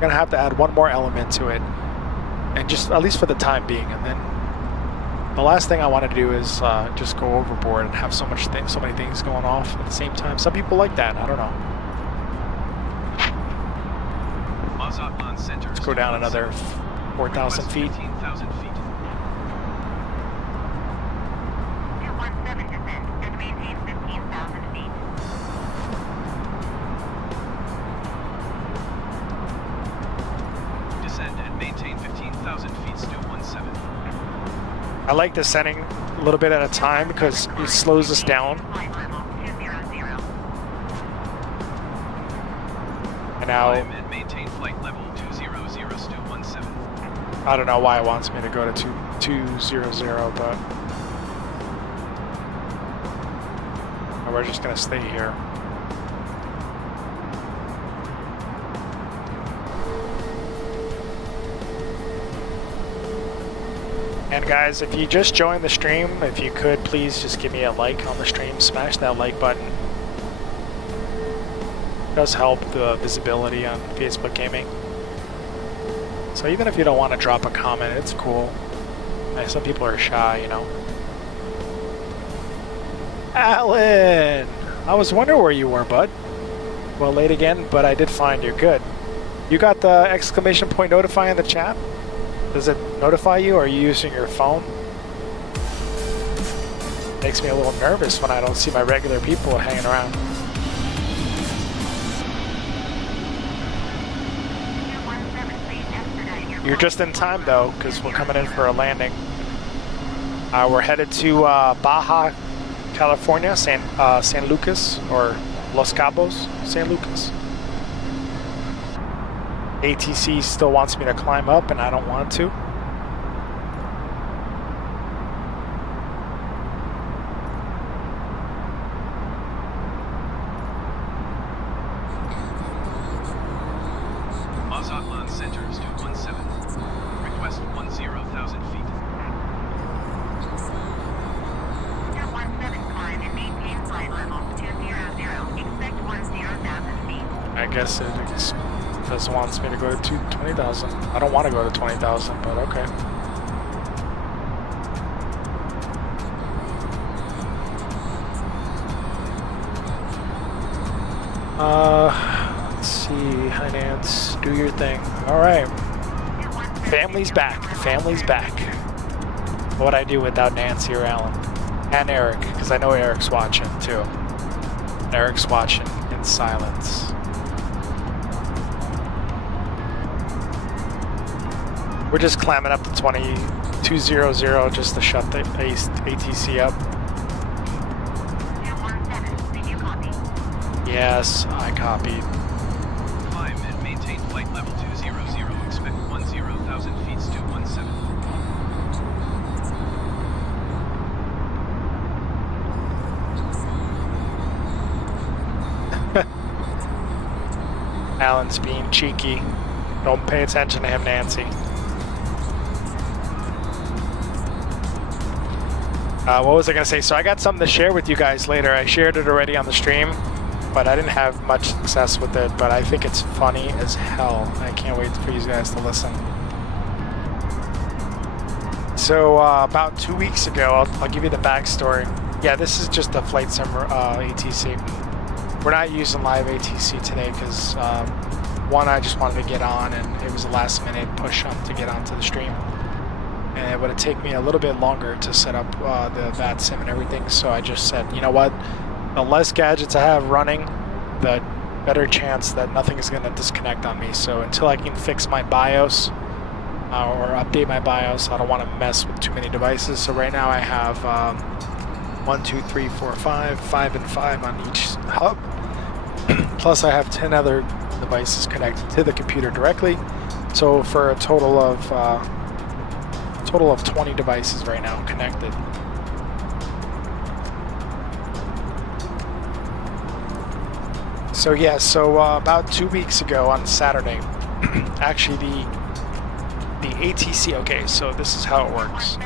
gonna have to add one more element to it, and just at least for the time being. And then the last thing I want to do is just go overboard and have so many things going off at the same time. Some people like that. I don't know. Let's go down another 4,000 feet. 15,000 feet. 217 descent and maintain 15,000 feet. Descend and maintain 15,000 feet, Stu 17. I like descending a little bit at a time because it slows us down. Flight level 200. And now, Climb and maintain flight level 200, Stu 17. I don't know why it wants me to go to 200, but we're just gonna stay here. And guys, if you just joined the stream, if you could please just give me a like on the stream, smash that like button. It does help the visibility on Facebook Gaming. So even if you don't want to drop a comment, it's cool. Some people are shy, you know. Alan! I was wondering where you were, bud. Well, late again, but I did find you. Good. You got the exclamation point notify in the chat? Does it notify you, or are you using your phone? Makes me a little nervous when I don't see my regular people hanging around. 217, please expedite your You're just in time though, because we're coming in for a landing. We're headed to Baja California, San Lucas, or Los Cabos, San Lucas. ATC still wants me to climb up, and I don't want to. Mazatlan Center, Stu 17. Request 10,000 feet. 217, climb and maintain flight level 200. Expect 10,000 feet. I guess it just wants me to go to 20,000. I don't want to go to 20,000, but okay. Let's see. Hi, Nance. Do your thing. All right. Family's back. Family's back. What would I do without Nancy or Alan? And Eric, because I know Eric's watching too. Eric's watching in silence. We're just climbing up to 200 just to shut the ATC up. 217, did you copy? Yes, I copied. Climb and maintain flight level 200. Expect 10,000 feet, Stu 17. Alan's being cheeky. Don't pay attention to him, Nancy. What was I going to say? So I got something to share with you guys later. I shared it already on the stream, but I didn't have much success with it, but I think it's funny as hell. I can't wait for you guys to listen. So about 2 weeks ago, I'll give you the backstory. Yeah, this is just a flight sim ATC. We're not using live ATC today because one, I just wanted to get on, and it was a last minute push up to get onto the stream. And it would have taken me a little bit longer to set up the VAT sim and everything. So I just said, you know what? The less gadgets I have running, the better chance that nothing is going to disconnect on me. So until I can fix my BIOS or update my BIOS, I don't want to mess with too many devices. So right now I have 1, 2, 3, 4, 5 and 5 on each hub. Plus I have 10 other devices connected to the computer directly. So for a total of 20 devices right now connected. So yeah, about 2 weeks ago on Saturday, actually the ATC, okay, so this is how it works.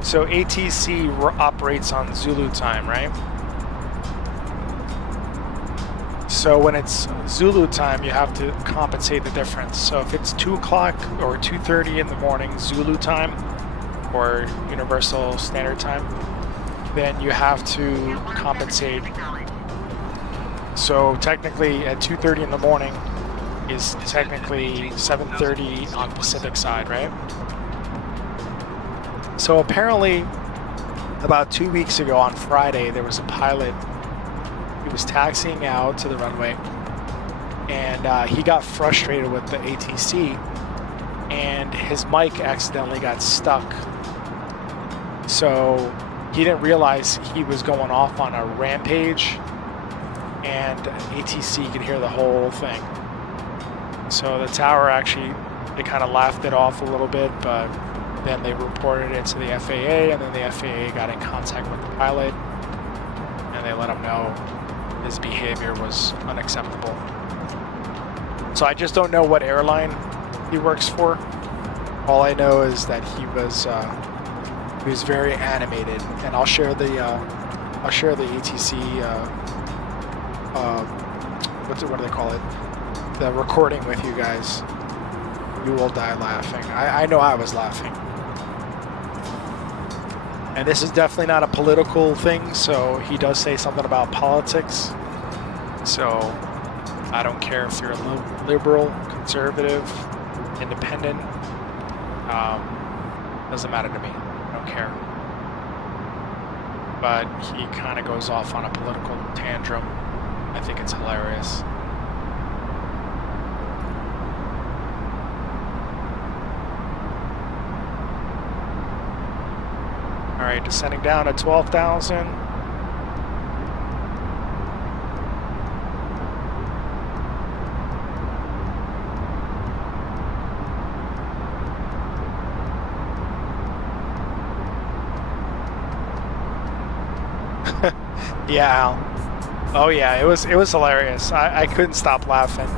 So ATC operates on Zulu time, right? So when it's Zulu time, you have to compensate the difference. So if it's 2 o'clock or 2:30 in the morning Zulu time, or Universal Standard Time, then you have to compensate. So technically at 2:30 in the morning is technically 7:30 on Pacific side, right? So apparently about 2 weeks ago on Friday, there was a pilot. He was taxiing out to the runway, and he got frustrated with the ATC, and his mic accidentally got stuck. So he didn't realize he was going off on a rampage, and ATC could hear the whole thing. So the tower actually, they kind of laughed it off a little bit, but then they reported it to the FAA, and then the FAA got in contact with the pilot, and they let him know his behavior was unacceptable. So I just don't know what airline he works for. All I know is that he was very animated, and I'll share the ATC what do they call it? The recording with you guys. You will die laughing. I know I was laughing. And this is definitely not a political thing, so he does say something about politics. So I don't care if you're a liberal, conservative, independent. Doesn't matter to me. I don't care. But he kind of goes off on a political tantrum. I think it's hilarious. All right, descending down to 12,000. Yeah, Al. Oh yeah, it was hilarious. I couldn't stop laughing.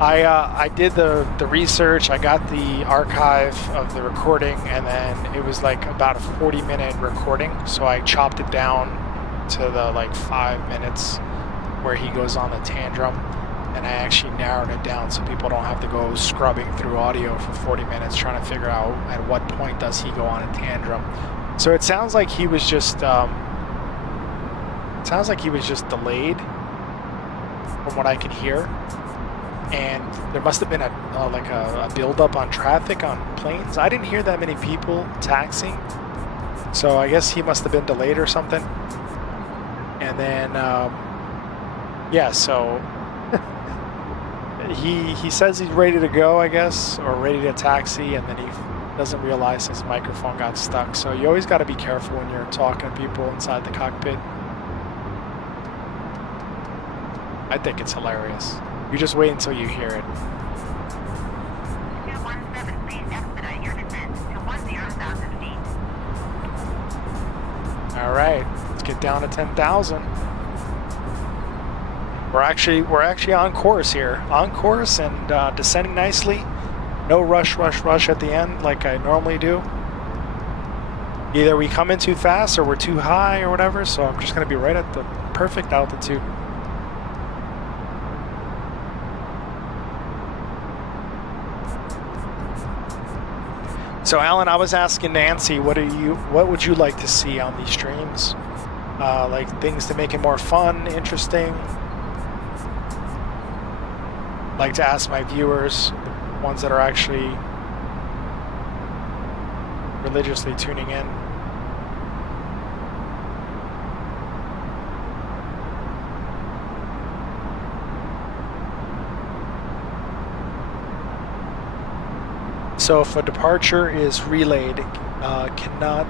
I did the research. I got the archive of the recording, and then it was like about a 40-minute recording. So I chopped it down to the like 5 minutes where he goes on the tantrum, and I actually narrowed it down so people don't have to go scrubbing through audio for 40 minutes trying to figure out at what point does he go on a tantrum. So it sounds like he was just delayed from what I could hear, and there must have been a build-up on traffic on planes. I didn't hear that many people taxiing, so I guess he must have been delayed or something. And then yeah, so he says he's ready to go, I guess, or ready to taxi, and then he doesn't realize his microphone got stuck. So you always got to be careful when you're talking to people inside the cockpit. I think it's hilarious. You just wait until you hear it. 217, please expedite your descent to 10,000 feet. All right, let's get down to 10,000. We're actually on course here, and descending nicely. No rush at the end like I normally do. Either we come in too fast or we're too high or whatever. So I'm just gonna be right at the perfect altitude. So Alan, I was asking Nancy, what would you like to see on these streams? Like things to make it more fun, interesting. Like to ask my viewers, the ones that are actually religiously tuning in. So if a departure is relayed, cannot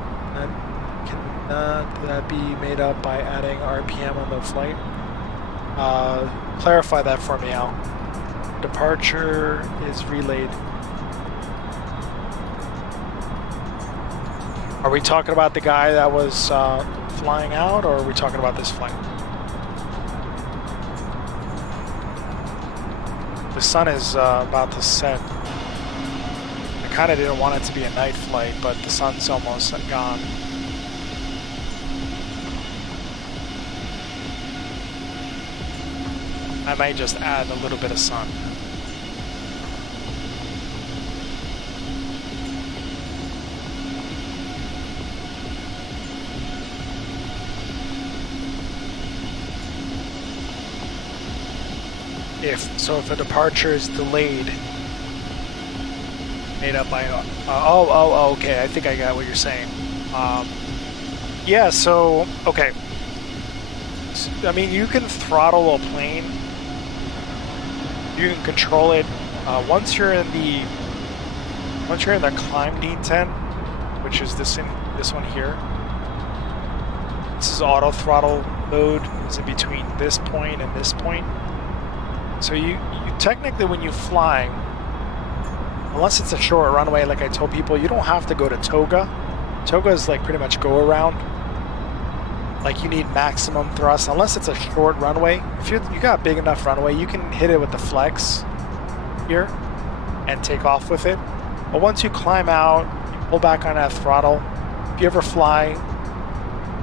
that be made up by adding RPM on the flight? Clarify that for me, Al. Departure is relayed. Are we talking about the guy that was flying out, or are we talking about this flight? The sun is about to set. I kind of didn't want it to be a night flight, but the sun's almost gone. I might just add a little bit of sun. If a departure is delayed, made up by okay, I think I got what you're saying. Yeah, so okay. I mean, you can throttle a plane. You can control it. Once you're in the climb detent, which is this one here. This is auto throttle mode. Is in between this point and this point. So you technically, when you fly, unless it's a short runway, like I told people, you don't have to go to toga. Toga is like pretty much go around. Like you need maximum thrust, unless it's a short runway. If you got a big enough runway, you can hit it with the flex here and take off with it. But once you climb out, you pull back on that throttle. If you ever fly,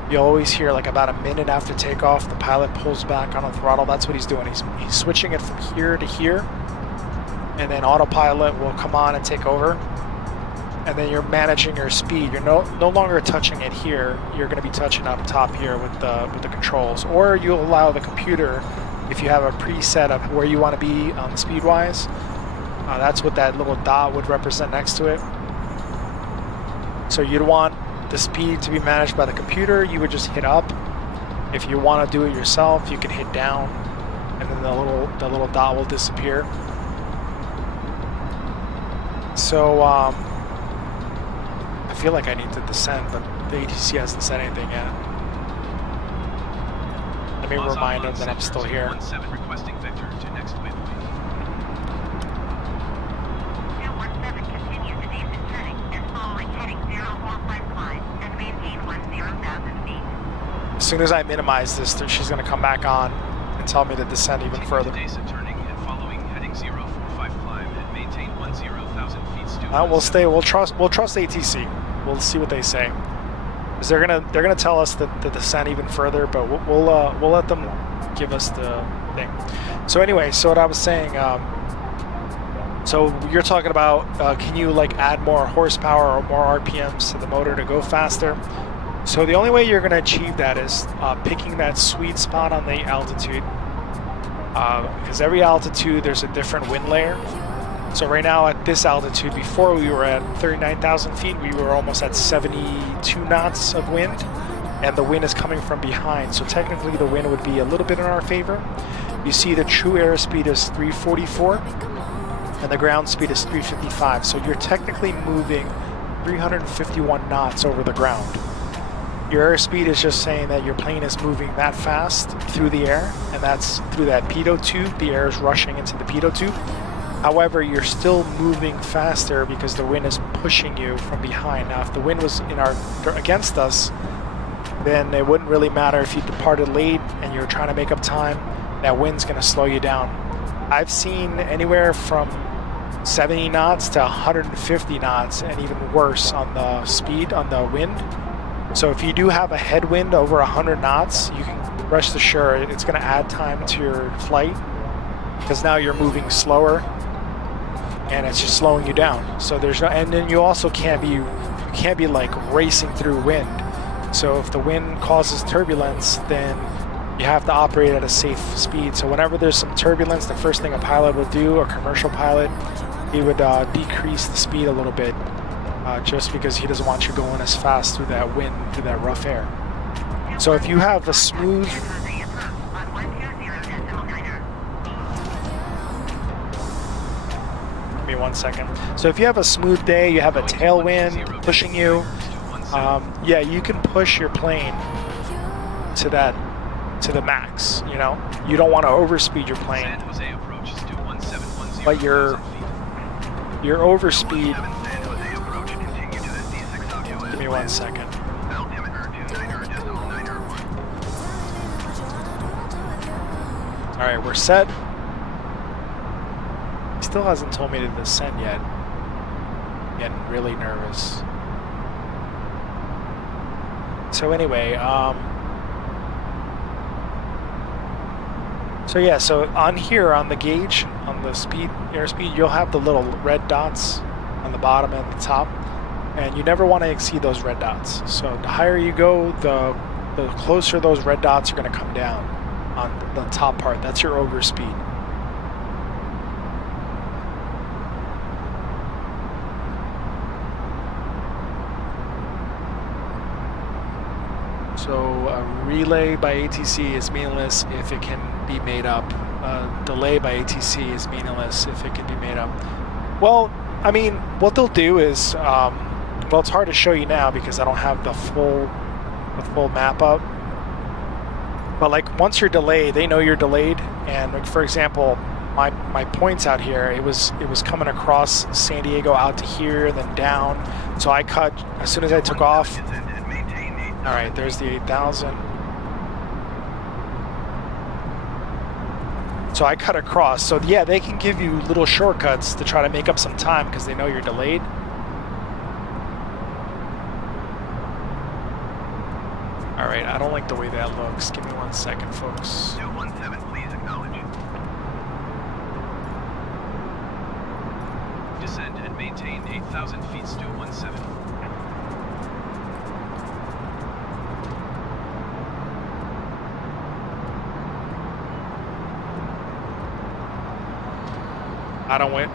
you always hear like about a minute after takeoff, the pilot pulls back on the throttle. That's what he's doing. He's switching it from here to here, and then autopilot will come on and take over. And then you're managing your speed. You're no longer touching it here. You're going to be touching up top here with the controls, or you'll allow the computer, if you have a preset of where you want to be speed wise. That's what that little dot would represent next to it. So you'd want the speed to be managed by the computer. You would just hit up. If you want to do it yourself, you can hit down, and then the little dot will disappear. So I feel like I need to descend, but the ATC hasn't said anything yet. Let me remind them that I'm still here. 17 requesting vector to next waypoint. 217 continues to descent turning and following heading 045 climb and maintain 10,000 feet. As soon as I minimize this, she's going to come back on and tell me to descend even further. Descent turning and following heading 045 climb and maintain 10,000 feet. We'll stay. We'll trust ATC. We'll see what they say. Because they're gonna tell us to descend even further, but we'll let them give us the thing. So anyway, so what I was saying. So you're talking about can you like add more horsepower or more RPMs to the motor to go faster? So the only way you're gonna achieve that is picking that sweet spot on the altitude. Because every altitude there's a different wind layer. So right now at this altitude, before we were at 39,000 feet, we were almost at 72 knots of wind, and the wind is coming from behind. So technically the wind would be a little bit in our favor. You see the true airspeed is 344, and the ground speed is 355. So you're technically moving 351 knots over the ground. Your airspeed is just saying that your plane is moving that fast through the air, and that's through that pitot tube. The air is rushing into the pitot tube. However, you're still moving faster because the wind is pushing you from behind. Now, if the wind was against us, then it wouldn't really matter if you departed late and you're trying to make up time. That wind's going to slow you down. I've seen anywhere from 70 knots to 150 knots, and even worse on the speed, on the wind. So if you do have a headwind over 100 knots, you can rest assured it's going to add time to your flight, because now you're moving slower. and it's just slowing you down. So there's no, and then you also can't be like racing through wind. So if the wind causes turbulence, then you have to operate at a safe speed. So whenever there's some turbulence, the first thing a pilot will do, a commercial pilot, he would decrease the speed a little bit, just because he doesn't want you going as fast through that wind, through that rough air. So if you have a smooth, give me 1 second. So if you have a smooth day, you have a tailwind pushing you, yeah, you can push your plane to that, to the max. You know, you don't want to overspeed your plane, San Jose approach is to 1710. but your overspeed. San Jose approach, continue to the D6 Tokyo. Give me 1 second. Altimeter 29.901. All right, we're set. He still hasn't told me to descend yet. Getting really nervous. So anyway, so yeah, so on here on the gauge, on the airspeed, you'll have the little red dots on the bottom and the top, and you never want to exceed those red dots. So the higher you go, the closer those red dots are going to come down on the top part. That's your overspeed. So a relay by ATC is meaningless if it can be made up. A delay by ATC is meaningless if it can be made up. Well, I mean, what they'll do is, well, it's hard to show you now because I don't have the full map up. But like once you're delayed, they know you're delayed. And like, for example, my points out here, it was coming across San Diego out to here, then down. So I cut as soon as I took off. All right, there's the 8,000. So I cut across. So yeah, they can give you little shortcuts to try to make up some time because they know you're delayed. All right, I don't like the way that looks. Give me 1 second, folks. 217, please acknowledge. Descend and maintain 8,000 feet, Stu 17.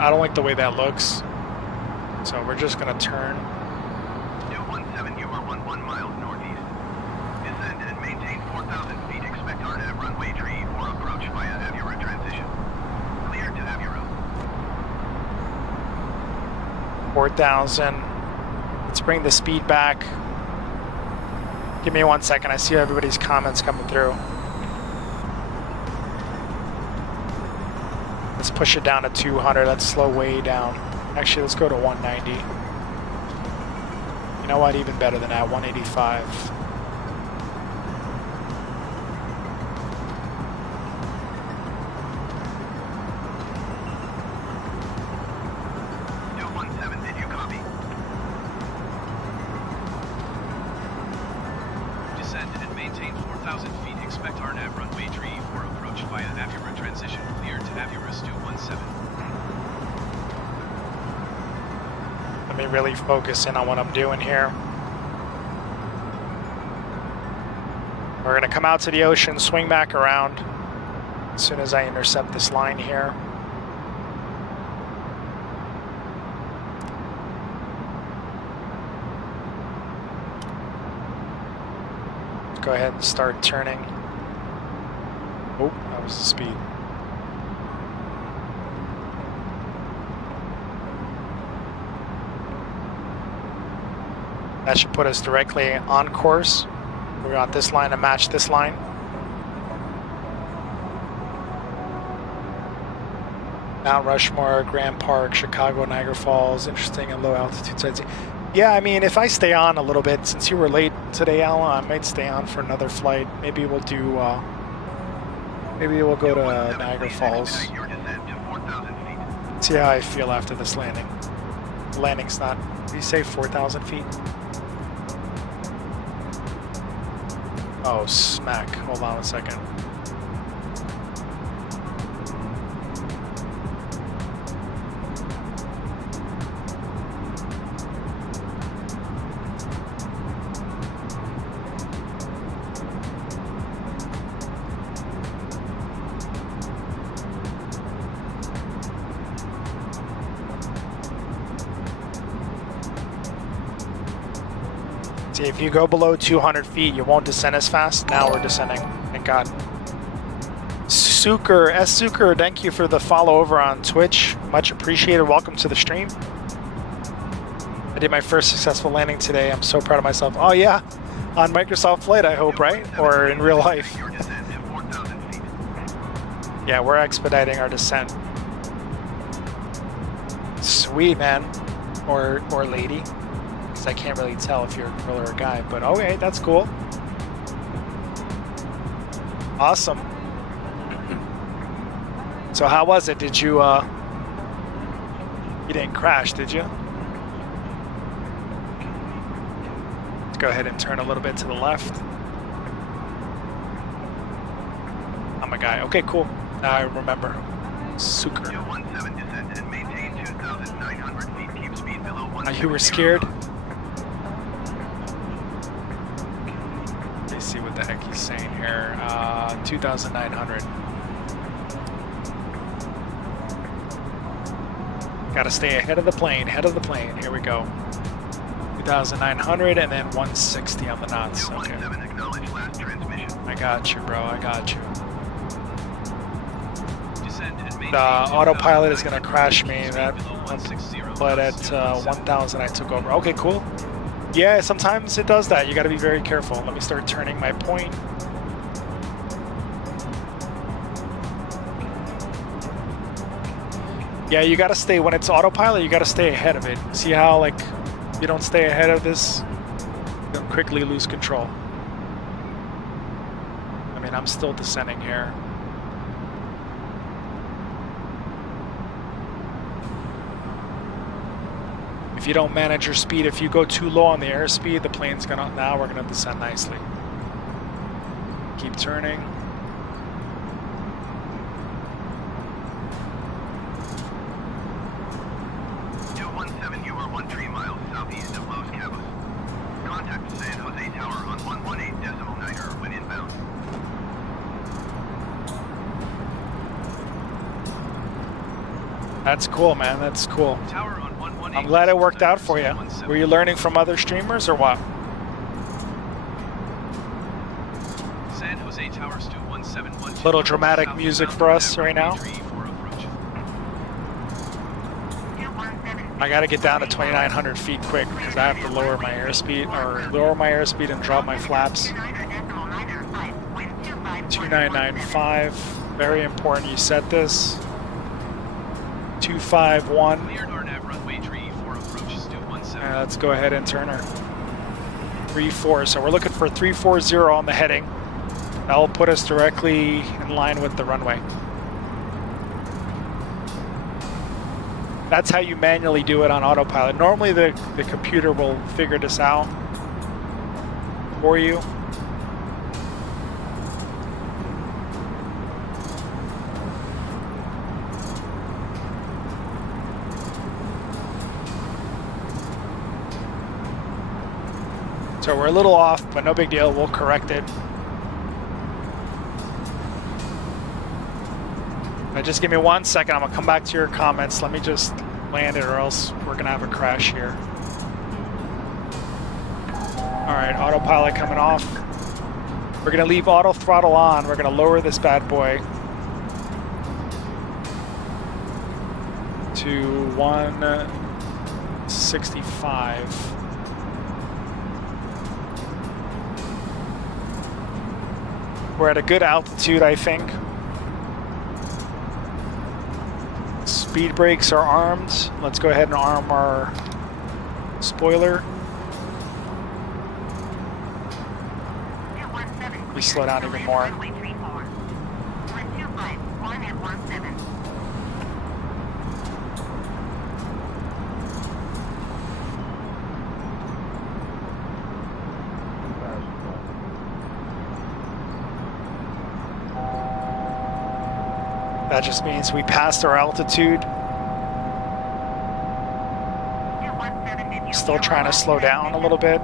I don't like the way that looks. So we're just gonna turn. 217, you are 11 miles northeast. Descend and maintain 4,000 feet. Expect RNAV runway tree for approach via Avura transition. Clear to Avura. 4,000. Let's bring the speed back. Give me 1 second. I see everybody's comments coming through. Let's push it down to 200. Let's slow way down. Actually, let's go to 190. You know what? Even better than that. 185. Did you copy? Descend and maintain 4,000 feet. Expect RNAV runway tree for approach via Avura transition. Clear to Avura Stu 17. Let me really focus in on what I'm doing here. We're gonna come out to the ocean, swing back around as soon as I intercept this line here. Let's go ahead and start turning. Oh, that was the speed. That should put us directly on course. We got this line to match this line. Mount Rushmore, Grand Park, Chicago, Niagara Falls, interesting and low altitude sites. Yeah, I mean, if I stay on a little bit, since you were late today, Alan, I might stay on for another flight. Maybe we'll do, maybe we'll go to Niagara Falls. See how I feel after this landing. The landing's not, did you say 4,000 feet? Oh, smack. Hold on a second. if you go below 200 feet, you won't descend as fast. Now we're descending. Thank God. Suker, S. Suker, thank you for the follow over on Twitch. Much appreciated. Welcome to the stream. I did my first successful landing today. I'm so proud of myself. Oh yeah, on Microsoft Flight, I hope, right? Or in real life. Your descent to 4,000 feet. Yeah, we're expediting our descent. Sweet, man. Or lady. Because I can't really tell if you're a girl or a guy. But okay, that's cool. Awesome. So how was it? Did you, you didn't crash, did you? Let's go ahead and turn a little bit to the left. I'm a guy. Okay, cool. Now I remember. Suker. 217 descent and maintain 2,900 feet. Keep speed below 1. You were scared? Let me see what the heck he's saying here. 2,900. Gotta stay ahead of the plane, head of the plane. Here we go. 2,900 and then 160 on the knots. Okay. 217 acknowledge last transmission. I got you, bro. I got you. Descend and maintain The autopilot is 2,900 gonna crash me. feet That, below 160 but at 1,000 I took over. Okay, cool. Yeah, sometimes it does that. You gotta be very careful. Let me start turning my point. Yeah, you gotta stay, when it's autopilot, you gotta stay ahead of it. See how, like, you don't stay ahead of this, you'll quickly lose control. I mean, I'm still descending here. If you don't manage your speed, if you go too low on the airspeed, the plane's gonna, now we're gonna descend nicely. Keep turning. You are 13 miles southeast of Los Cabos. Contact San Jose Tower on 118.9 when inbound. That's cool, man. That's cool. Tower on 118. I'm glad it worked out for you. Were you learning from other streamers or what? San Jose Tower Stu 171. Little dramatic music for us right now. I gotta get down to 2,900 feet quick because I have to lower my airspeed, or lower my airspeed and drop my flaps. 2995, very important you set this. 251. Cleared RNAV runway 34 approach Stu 17. Let's go ahead and turn her. 34, so we're looking for 340 on the heading. That'll put us directly in line with the runway. That's how you manually do it on autopilot. Normally the computer will figure this out for you. So we're a little off, but no big deal, we'll correct it. Now just give me 1 second, I'm gonna come back to your comments. Let me just land it or else we're gonna have a crash here. All right, autopilot coming off. We're gonna leave auto throttle on. We're gonna lower this bad boy to 165. We're at a good altitude, I think. Speed brakes are armed. Let's go ahead and arm our spoiler. We slow down even more. That just means we passed our altitude. Still trying to slow down a little bit.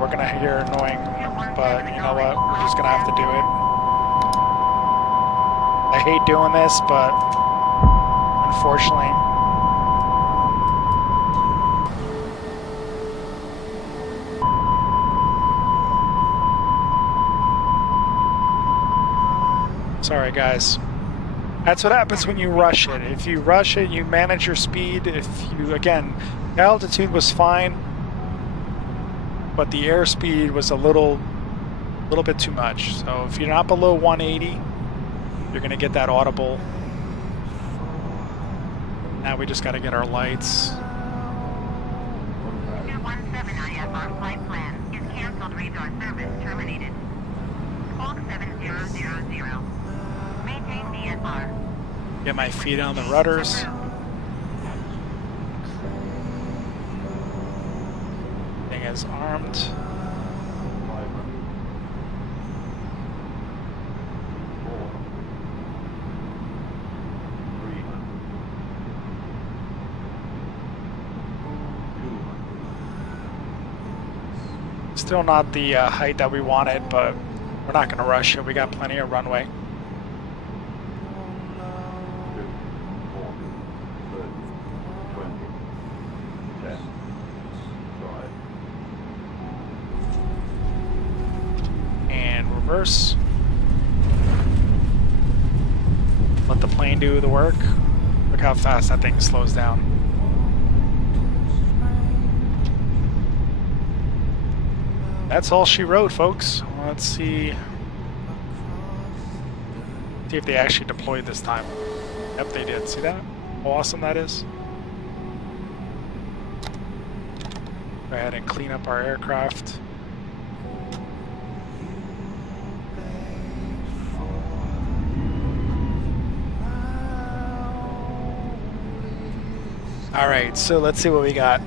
we're gonna hear annoying, but you know what? We're just gonna have to do it. I hate doing this, but unfortunately. Sorry, guys. That's what happens when you rush it. If you rush it, you manage your speed. If you, again, the altitude was fine, but the airspeed was a little bit too much. So if you're not below 180, you're gonna get that audible. Now we just gotta get our lights. 217 IFR flight plan is canceled. Resource service terminated. Squawk 7000. Maintain VFR. Get my feet on the rudders. Thing is armed. Still not the height that we wanted, but we're not going to rush it. We got plenty of runway. And reverse. Let the plane do the work. Look how fast that thing slows down. That's all she wrote, folks. Let's see. See if they actually deployed this time. Yep, they did. See that? How awesome that is. Go ahead and clean up our aircraft. All right, so let's see what we got.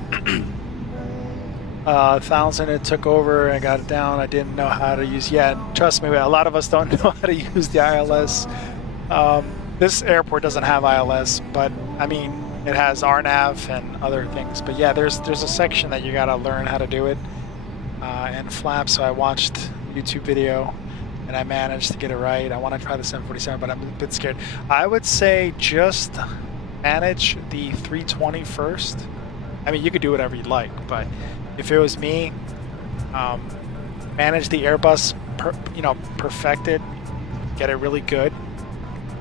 1,000 it took over. I got it down. I didn't know how to use yet. Trust me, a lot of us don't know how to use the ILS. This airport doesn't have ILS, but I mean it has RNAV and other things. But yeah, there's a section that you gotta learn how to do it and flap. So I watched a YouTube video and I managed to get it right. I want to try the 747, but I'm a bit scared. I would say just manage the 320 first. I mean, you could do whatever you'd like, but if it was me, manage the Airbus, perfect it, get it really good,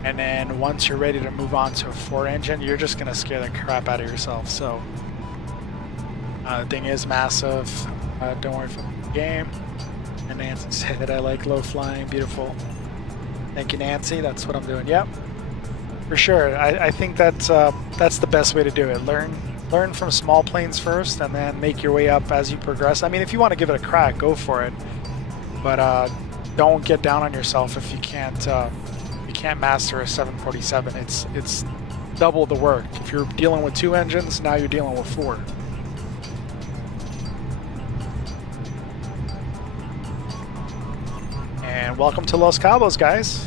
and then once you're ready to move on to a fore engine, you're just gonna scare the crap out of yourself. So the thing is massive. Don't worry for the game. And Nancy said I like low flying. Beautiful. Thank you, Nancy. That's what I'm doing. Yep, for sure. I think that's the best way to do it. Learn from small planes first, and then make your way up as you progress. I mean, if you want to give it a crack, go for it. But don't get down on yourself if you can't master a 747. It's double the work. If you're dealing with 2 engines, now you're dealing with 4. And welcome to Los Cabos, guys.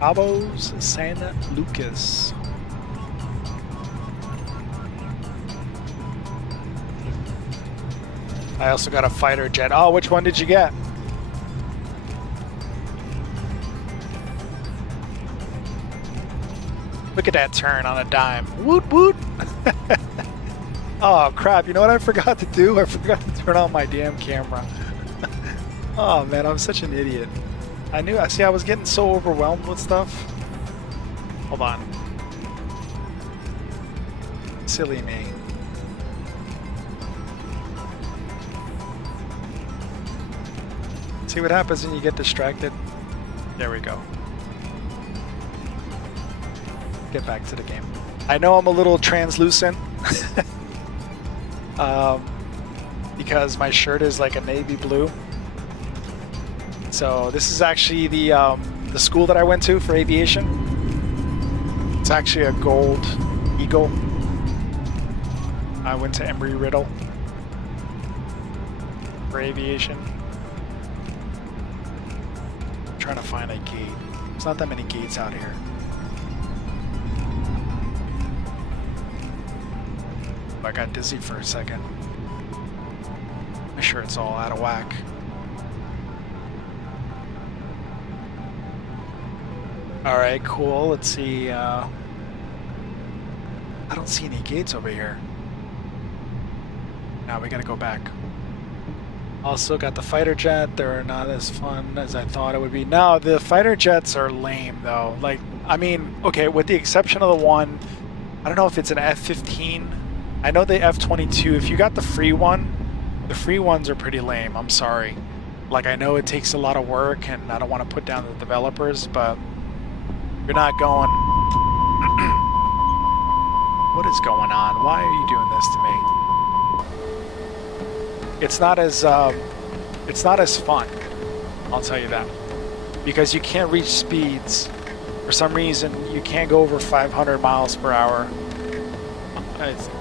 Cabos San Lucas. I also got a fighter jet. Oh, which one did you get? Look at that turn on a dime. Woot woot. Oh crap, you know what I forgot to do? I forgot to turn on my damn camera. Oh man, I'm such an idiot. I was getting so overwhelmed with stuff. Hold on. Silly me. See what happens when you get distracted? There we go. Get back to the game. I know I'm a little translucent because my shirt is like a navy blue. So this is actually the school that I went to for aviation. It's actually a gold eagle. I went to Embry-Riddle for aviation. I'm trying to find a gate. There's not that many gates out here. I got dizzy for a second. My Pretty sure it's all out of whack. All right, cool. Let's see. I don't see any gates over here. Now we gotta go back. Also got the fighter jet. They're not as fun as I thought it would be. No, the fighter jets are lame though. Like, I mean, okay, with the exception of the one, I don't know if it's an F-15. I know the F-22, if you got the free one, the free ones are pretty lame, I'm sorry. Like, I know it takes a lot of work and I don't want to put down the developers, but you're not going... What is going on? Why are you doing this to me? It's not as fun, I'll tell you that. Because you can't reach speeds. For some reason, you can't go over 500 miles per hour.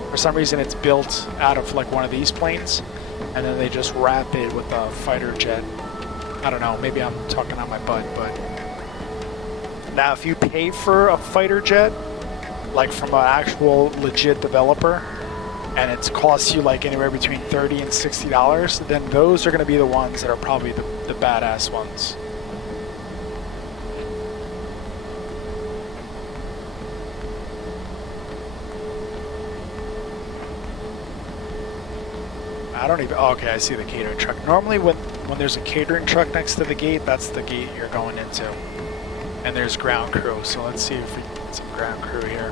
For some reason, it's built out of like one of these planes, and then they just wrap it with a fighter jet. I don't know, maybe I'm talking on my butt, but... Now, if you pay for a fighter jet, like from an actual legit developer, and it costs you like anywhere between $30 and $60, then those are going to be the ones that are probably the badass ones. I don't even... Oh, okay, I see the catering truck. Normally when there's a catering truck next to the gate, that's the gate you're going into. And there's ground crew, so let's see if we can get some ground crew here.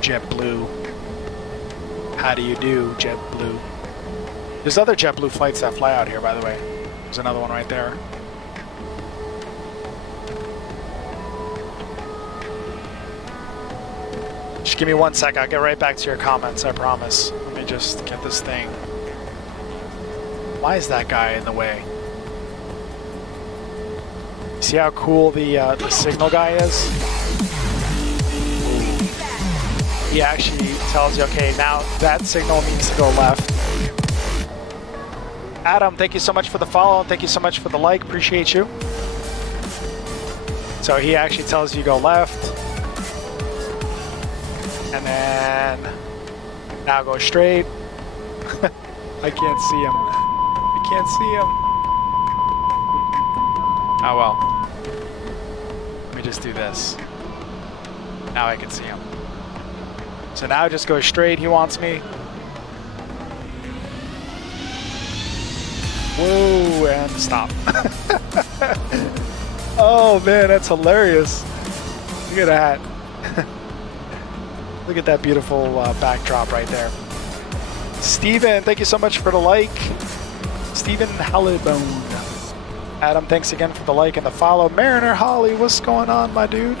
JetBlue. How do you do, JetBlue? There's other JetBlue flights that fly out here, by the way. There's another one right there. Just give me 1 sec. I'll get right back to your comments, I promise. Let me just get this thing. Why is that guy in the way? See how cool the signal guy is? He actually tells you, okay, now that signal needs to go left. Adam, thank you so much for the follow. Thank you so much for the like. Appreciate you. So he actually tells you go left. And then now go straight. I can't see him. I can't see him. Oh well. Let me just do this. Now I can see him. So now just go straight. He wants me. Whoa, and stop. Oh man, that's hilarious. Look at that. Look at that beautiful backdrop right there. Steven, thank you so much for the like. Steven Hallibone. Adam, thanks again for the like and the follow. Mariner Holly, what's going on, my dude?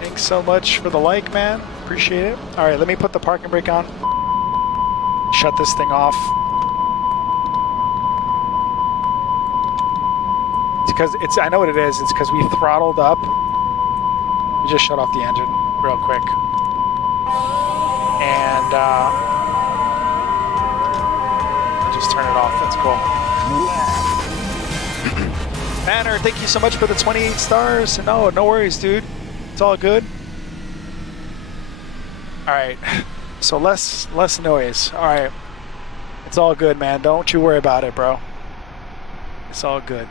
Thanks so much for the like, man. Appreciate it. All right, let me put the parking brake on. Shut this thing off. It's because it's, I know what it is. It's because we throttled up. We just shut off the engine real quick. And just turn it off. That's cool. Manor, thank you so much for the 28 stars. No worries, dude. It's all good. All right. So less noise. All right. It's all good, man. Don't you worry about it, bro. It's all good.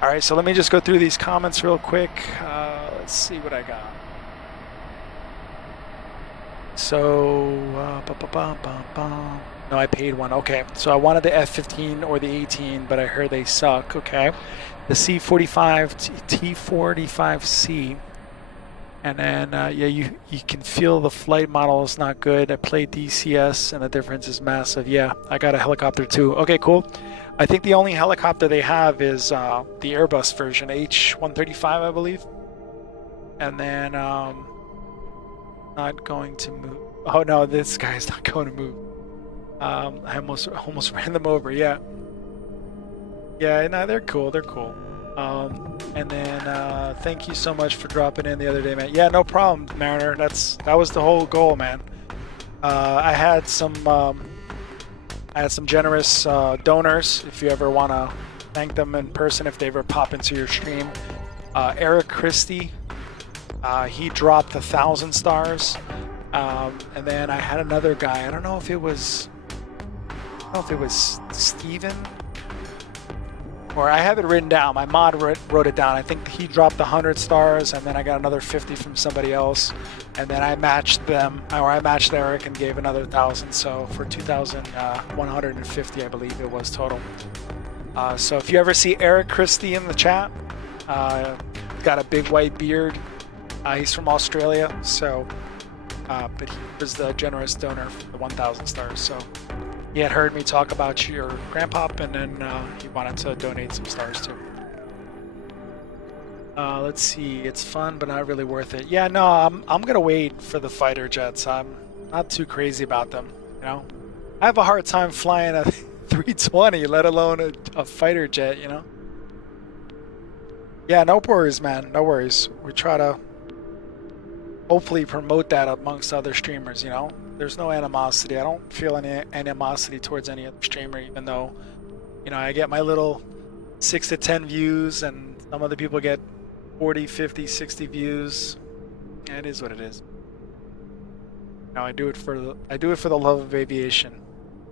All right. So let me just go through these comments real quick. Let's see what I got. So, no, I paid one. Okay, so I wanted the F-15 or the 18, but I heard they suck. Okay, the C-45, T-45C, and then yeah, you can feel the flight model is not good. I played DCS, and the difference is massive. Yeah, I got a helicopter too. Okay, cool. I think the only helicopter they have is the Airbus version, H-135, I believe, and then not going to move. Oh no, this guy's not going to move. I almost ran them over. Yeah, no, they're cool. They're cool. And then thank you so much for dropping in the other day, man. Yeah, no problem, Mariner. That was the whole goal, man. I had some generous donors. If you ever want to thank them in person, if they ever pop into your stream, Eric Christie. He dropped 1,000 stars. And then I had another guy. I don't know if it was Steven, or I have it written down. My mod wrote it down. I think he dropped 100 stars, and then I got another 50 from somebody else, and then I matched them, or I matched Eric and gave another 1,000. So for 2,150, I believe it was total. So if you ever see Eric Christie in the chat, got a big white beard. He's from Australia, so but he was the generous donor for the 1,000 stars. So he had heard me talk about your grandpa, and then he wanted to donate some stars too. Let's see. It's fun, but not really worth it. Yeah, no, I'm gonna wait for the fighter jets. I'm not too crazy about them. You know, I have a hard time flying a 320, let alone a fighter jet. You know. Yeah, no worries, man. No worries. We try to hopefully promote that amongst other streamers. You know, there's no animosity. I don't feel any animosity towards any other streamer, even though, you know, I get my little 6 to 10 views, and some other people get 40, 50, 60 views. Yeah, it is what it is. You know, I do it for the love of aviation.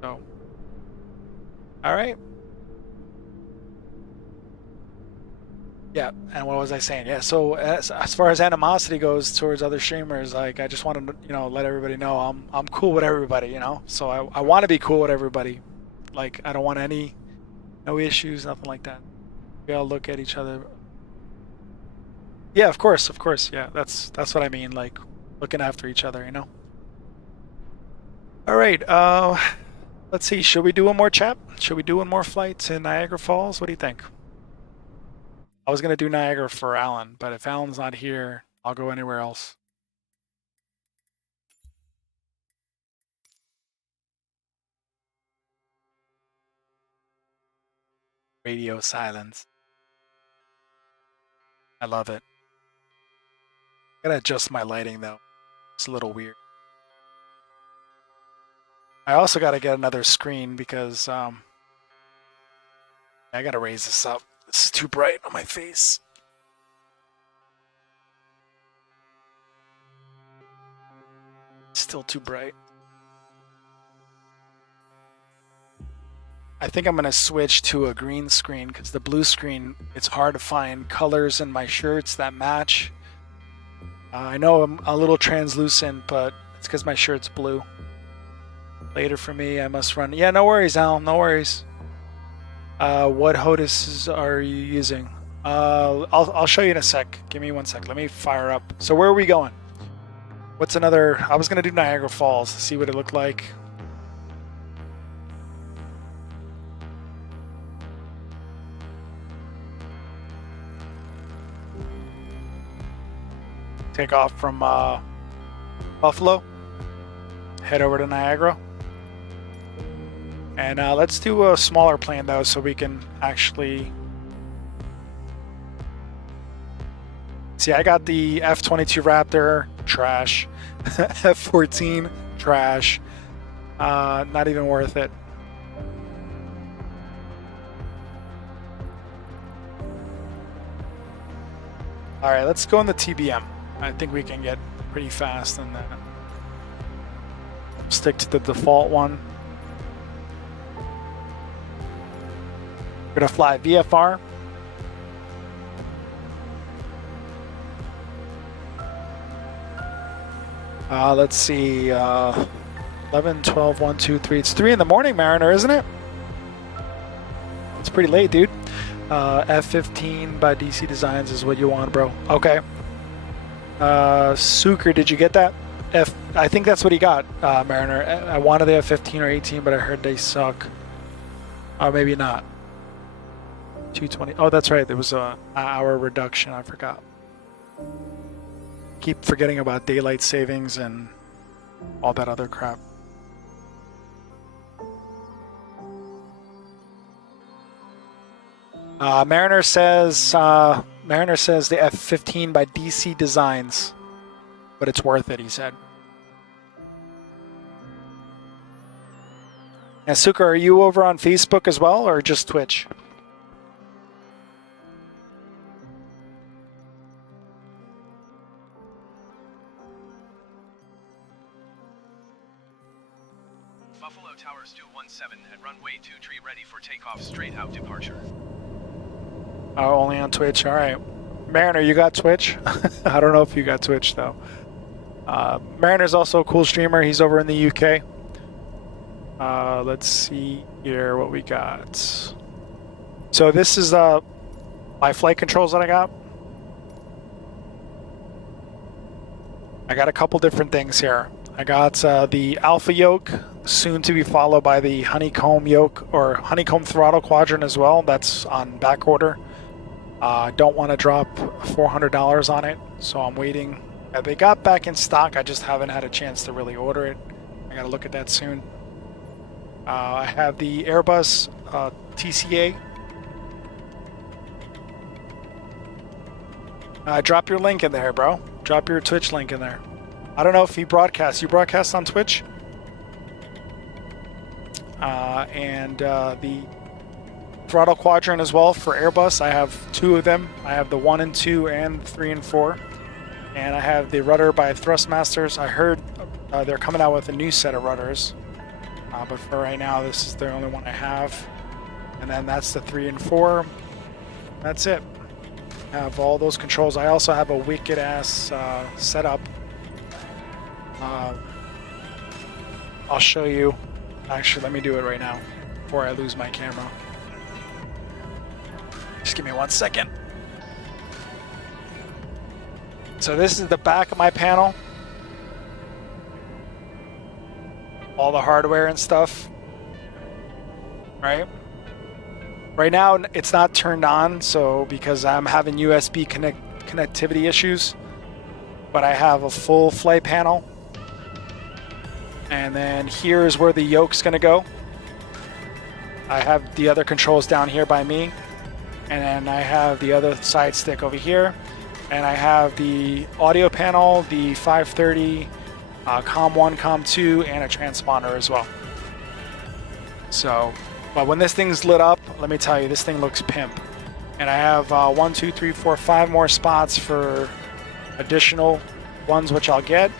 So, all right. Yeah, and what was I saying? Yeah, so as far as animosity goes towards other streamers, like, I just wanted to, you know, let everybody know I'm cool with everybody, you know. So I want to be cool with everybody. Like, I don't want no issues, nothing like that. We all look at each other. Yeah, of course. Yeah, that's what I mean. Like, looking after each other, you know. All right. Let's see. Should we do one more chat? Should we do one more flight to Niagara Falls? What do you think? I was gonna do Niagara for Alan, but if Alan's not here, I'll go anywhere else. Radio silence. I love it. Gotta adjust my lighting though. It's a little weird. I also gotta get another screen because I gotta raise this up. This is too bright on my face. Still too bright. I think I'm gonna switch to a green screen because the blue screen, it's hard to find colors in my shirts that match. I know I'm a little translucent, but it's because my shirt's blue. Later for me, I must run. Yeah, no worries, Al. No worries. What HOTAS are you using? I'll show you in a sec. Give me 1 sec. Let me fire up. So where are we going? What's another? I was gonna do Niagara Falls. See what it looked like. Take off from Buffalo. Head over to Niagara. And let's do a smaller plane though, so we can actually see. I got the F-22 Raptor, trash. F-14, trash. Not even worth it. All right, let's go in the TBM. I think we can get pretty fast in that. Stick to the default one. We're gonna fly VFR. Let's see, 11, 12, 1, 2, 3. It's 3 in the morning, Mariner, isn't it? It's pretty late, dude. F-15 by DC Designs is what you want, bro. Okay. Suker, did you get that? I think that's what he got, Mariner. I wanted the F-15 or 18, but I heard they suck. Or maybe not. 220. Oh, that's right. There was an hour reduction. I forgot. Keep forgetting about daylight savings and all that other crap. Mariner says the F-15 by DC Designs, but it's worth it, he said. And Suka, are you over on Facebook as well, or just Twitch? runway 23 ready for takeoff, straight out departure. Oh, only on Twitch. All right. Mariner, you got Twitch? I don't know if you got Twitch, though. Mariner's also a cool streamer. He's over in the UK. Let's see here what we got. So this is my flight controls that I got. I got a couple different things here. I got the alpha yoke, soon to be followed by the honeycomb yoke or honeycomb throttle quadrant as well. That's on back order. Don't want to drop $400 on it, so I'm waiting. They got back in stock. I just haven't had a chance to really order it. I gotta look at that soon. I have the Airbus TCA. Drop your link in there, bro. Drop your Twitch link in there. I don't know if you broadcast. You broadcast on Twitch? And the throttle quadrant as well for Airbus. I have two of them. I have the 1 and 2 and 3 and 4. And I have the rudder by Thrustmasters. I heard they're coming out with a new set of rudders. But for right now, this is the only one I have. And then that's the 3 and 4. That's it. I have all those controls. I also have a wicked ass setup. I'll show you. Actually, let me do it right now before I lose my camera. Just give me 1 second. So this is the back of my panel. All the hardware and stuff. Right? Right now, it's not turned on, so because I'm having USB connectivity issues. But I have a full flight panel. And then here's where the yoke's going to go. I have the other controls down here by me. And then I have the other side stick over here. And I have the audio panel, the 530, COM 1, COM 2, and a transponder as well. So, but when this thing's lit up, let me tell you, this thing looks pimp. And I have 1, 2, 3, 4, 5 more spots for additional ones, which I'll get.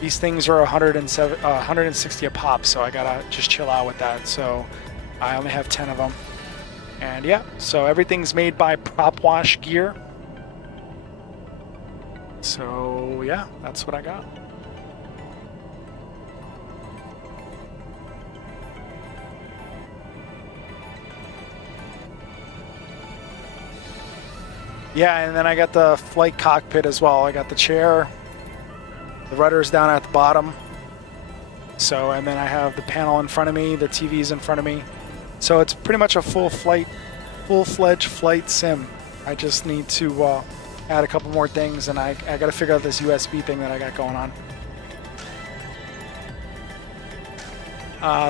These things are 160 a pop, so I gotta just chill out with that. So I only have 10 of them. And yeah, so everything's made by Prop Wash Gear. So yeah, that's what I got. Yeah, and then I got the flight cockpit as well. I got the chair. The rudder's down at the bottom. So, and then I have the panel in front of me, the TV's in front of me. So it's pretty much a full-fledged flight sim. I just need to add a couple more things, and I got to figure out this USB thing that I got going on.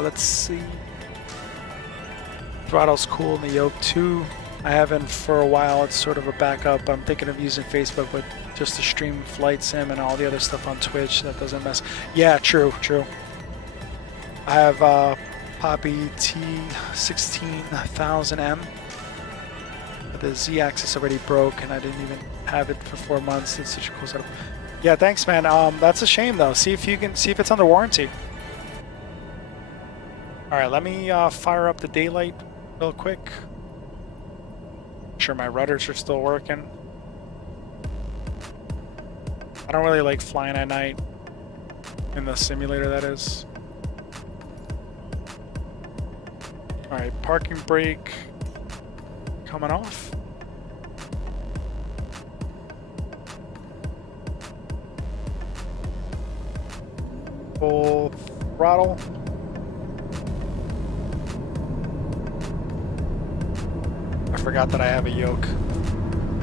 Let's see. Throttle's cool in the yoke too. I haven't for a while. It's sort of a backup. I'm thinking of using Facebook, but just to stream flight sim and all the other stuff on Twitch that doesn't mess. Yeah, true. I have Poppy T16000M. The Z-axis already broke, and I didn't even have it for 4 months. It's such a cool setup. Yeah, thanks, man. That's a shame though. See if it's under warranty. All right, let me fire up the daylight real quick. Make sure my rudders are still working. I don't really like flying at night in the simulator, that is. All right, parking brake coming off. Full throttle. I forgot that I have a yoke.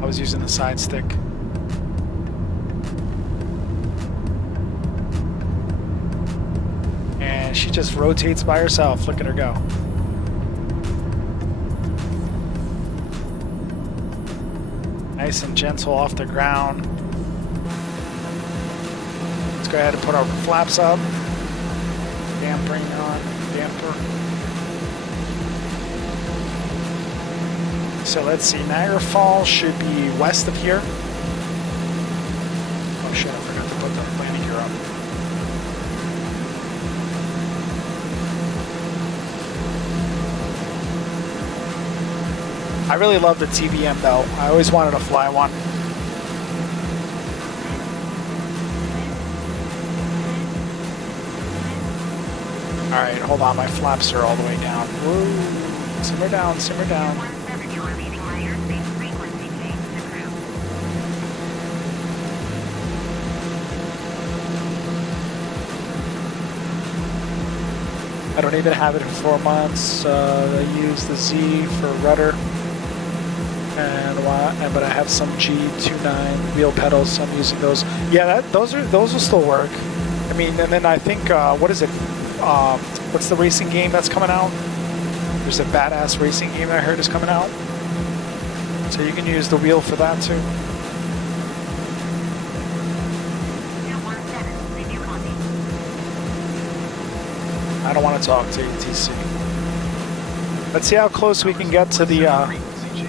I was using the side stick. And she just rotates by herself. Look at her go. Nice and gentle off the ground. Let's go ahead and put our flaps up. Dampering on. Damper. So let's see. Niagara Falls should be west of here. Oh shit, I forgot to put the landing gear up. I really love the TBM though. I always wanted to fly one. All right, hold on. My flaps are all the way down. Whoa. Simmer down, simmer down. 17, you are leaving my airspace frequency change to cruise. I don't even have it in 4 months. I use the Z for rudder, but I have some G29 wheel pedals, so I'm using those. Yeah, those will still work. I mean, and then I think what is it? What's the racing game that's coming out? There's a badass racing game I heard is coming out, so you can use the wheel for that too. 217, review copy. I don't want to talk to ATC. Let's see how close we can get to the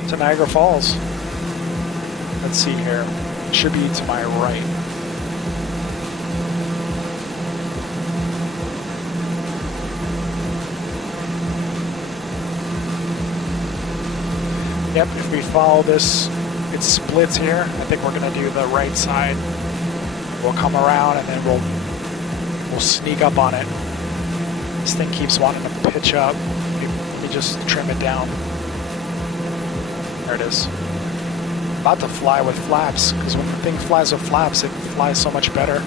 to Niagara Falls. Let's see here. It should be to my right. Yep, if we follow this, it splits here. I think we're gonna do the right side. We'll come around and then we'll sneak up on it. This thing keeps wanting to pitch up. Let me just trim it down. There it is. About to fly with flaps, because when the thing flies with flaps, it flies so much better.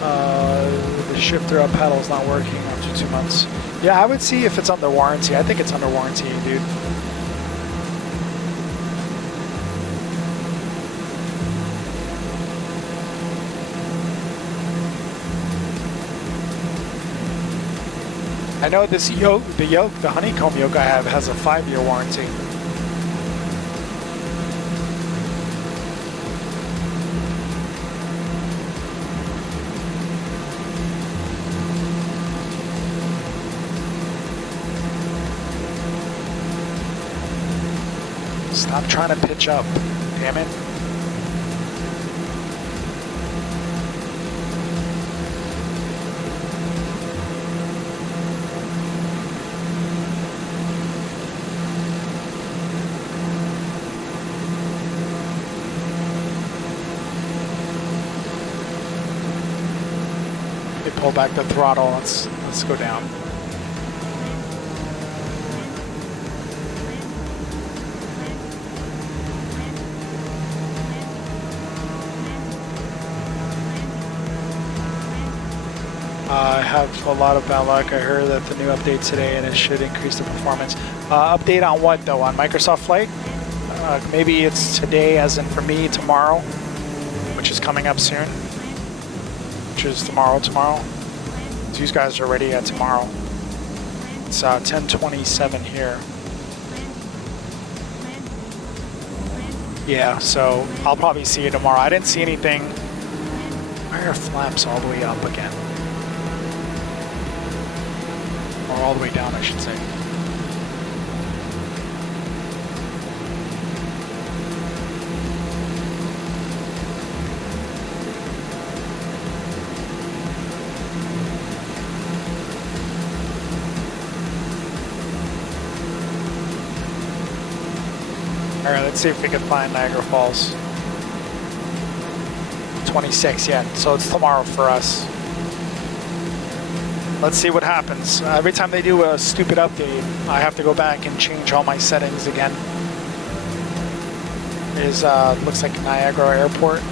The shifter up pedal is not working after 2 months. Yeah, I would see if it's under warranty. I think it's under warranty, dude. I know this yoke, the honeycomb yoke I have has a 5-year warranty. Stop trying to pitch up, damn it. Pull back the throttle. Let's go down. I have a lot of bad luck. I heard that the new update today and it should increase the performance. Update on what though? On Microsoft Flight? Maybe it's today, as in for me, tomorrow, which is coming up soon. Which is tomorrow. These guys are ready at tomorrow. It's 10:27 here. Yeah, so I'll probably see you tomorrow. I didn't see anything. Why are flaps all the way up again? Or all the way down, I should say. All right, let's see if we can find Niagara Falls. 26, yeah, so it's tomorrow for us. Let's see what happens. Every time they do a stupid update, I have to go back and change all my settings again. Is looks like Niagara Airport.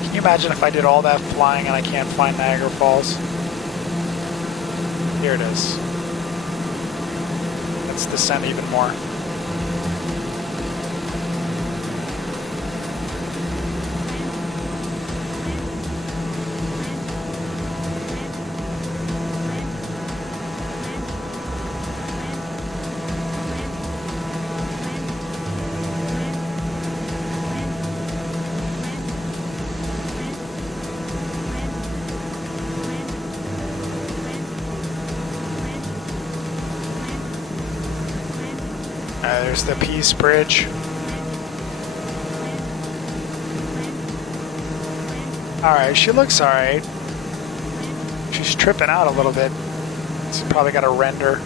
Can you imagine if I did all that flying and I can't find Niagara Falls? Here it is. Let's descend even more. There's the Peace Bridge. Alright, she looks alright. She's tripping out a little bit. She's probably got a render.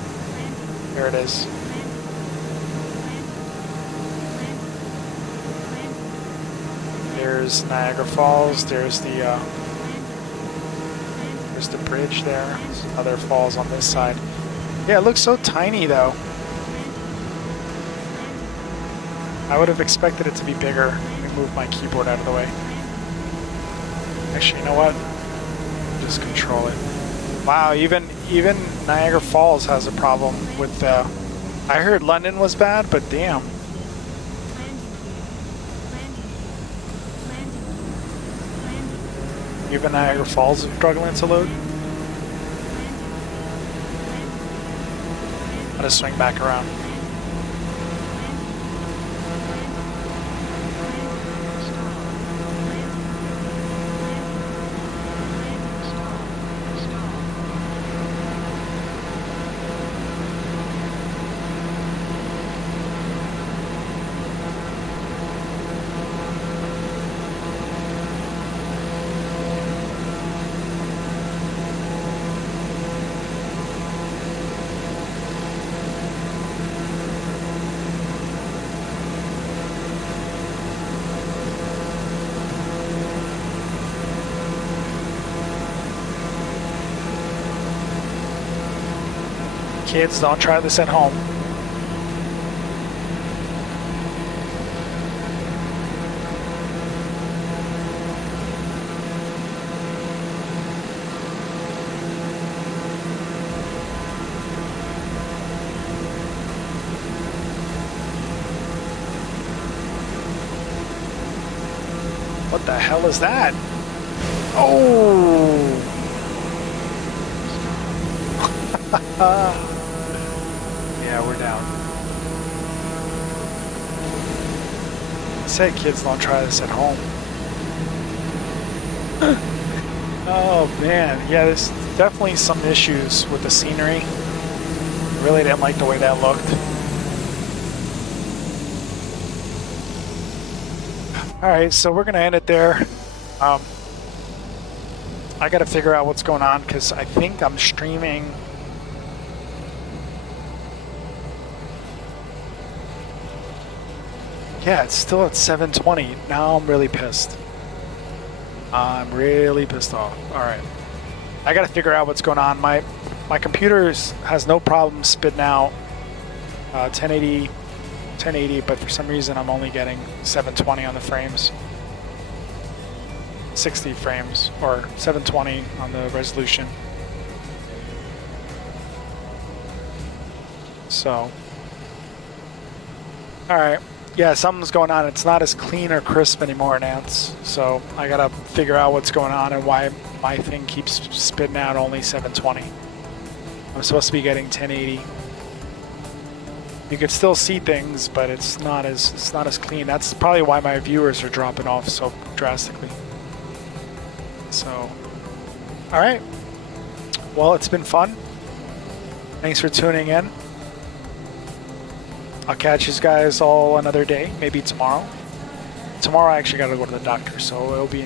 Here it is. There's Niagara Falls. There's the bridge there. There's other falls on this side. Yeah, it looks so tiny though. I would have expected it to be bigger. Let me move my keyboard out of the way. Actually, you know what? Just control it. Wow, even Niagara Falls has a problem with the... I heard London was bad, but damn. Even Niagara Falls is struggling to load. Gotta swing back around. Kids, don't try this at home. What the hell is that? Oh! Yeah, we're down. I said kids don't try this at home. Oh man, yeah, there's definitely some issues with the scenery. Really didn't like the way that looked. Alright, so we're gonna end it there. I gotta figure out what's going on because I think I'm streaming. Yeah, it's still at 7:20. Now I'm really pissed. I'm really pissed off. Alright. I gotta figure out what's going on. My computer has no problem spitting out 1080, but for some reason I'm only getting 720 on the frames. 60 frames, or 720 on the resolution. So. Alright. Yeah, something's going on. It's not as clean or crisp anymore, Nance. So I gotta figure out what's going on and why my thing keeps spitting out only 720. I'm supposed to be getting 1080. You can still see things, but it's not as clean. That's probably why my viewers are dropping off so drastically. So, all right. Well, it's been fun. Thanks for tuning in. I'll catch you guys all another day, maybe tomorrow. Tomorrow I actually got to go to the doctor, so it'll be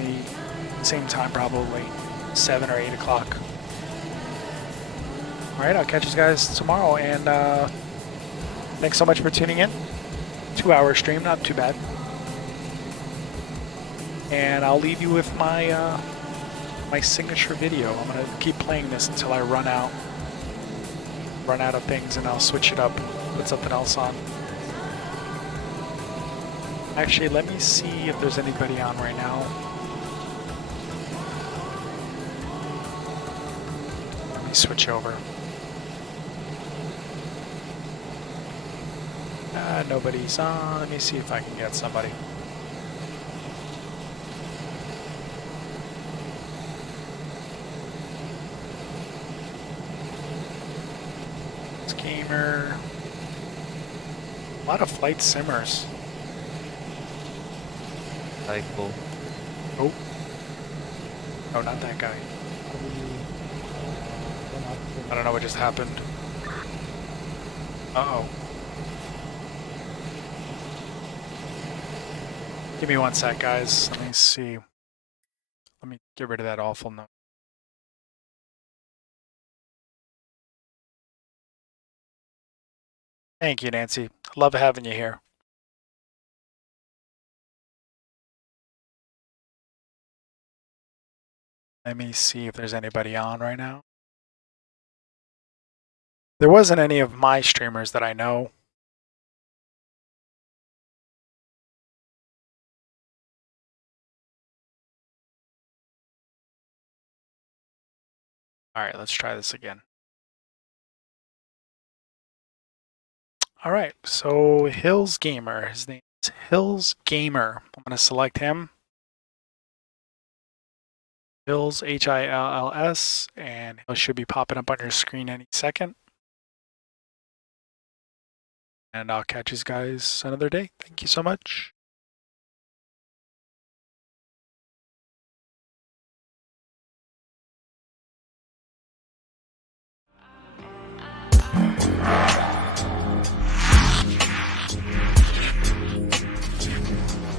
the same time, probably 7 or 8 o'clock. All right, I'll catch you guys tomorrow, and thanks so much for tuning in. 2-hour stream, not too bad. And I'll leave you with my my signature video. I'm gonna keep playing this until I run out of things, and I'll switch it up. Put something else on. Actually, let me see if there's anybody on right now. Let me switch over. Nobody's on. Let me see if I can get somebody. It's Gamer. A lot of flight simmers. Cycle. Oh. Oh, not that guy. I don't know what just happened. Uh-oh. Give me one sec, guys. Let me see. Let me get rid of that awful note. Thank you, Nancy. Love having you here. Let me see if there's anybody on right now. There wasn't any of my streamers that I know. All right, let's try this again. All right, so Hills Gamer, his name is Hills Gamer. I'm gonna select him. Hills, Hills, and he should be popping up on your screen any second. And I'll catch you guys another day. Thank you so much.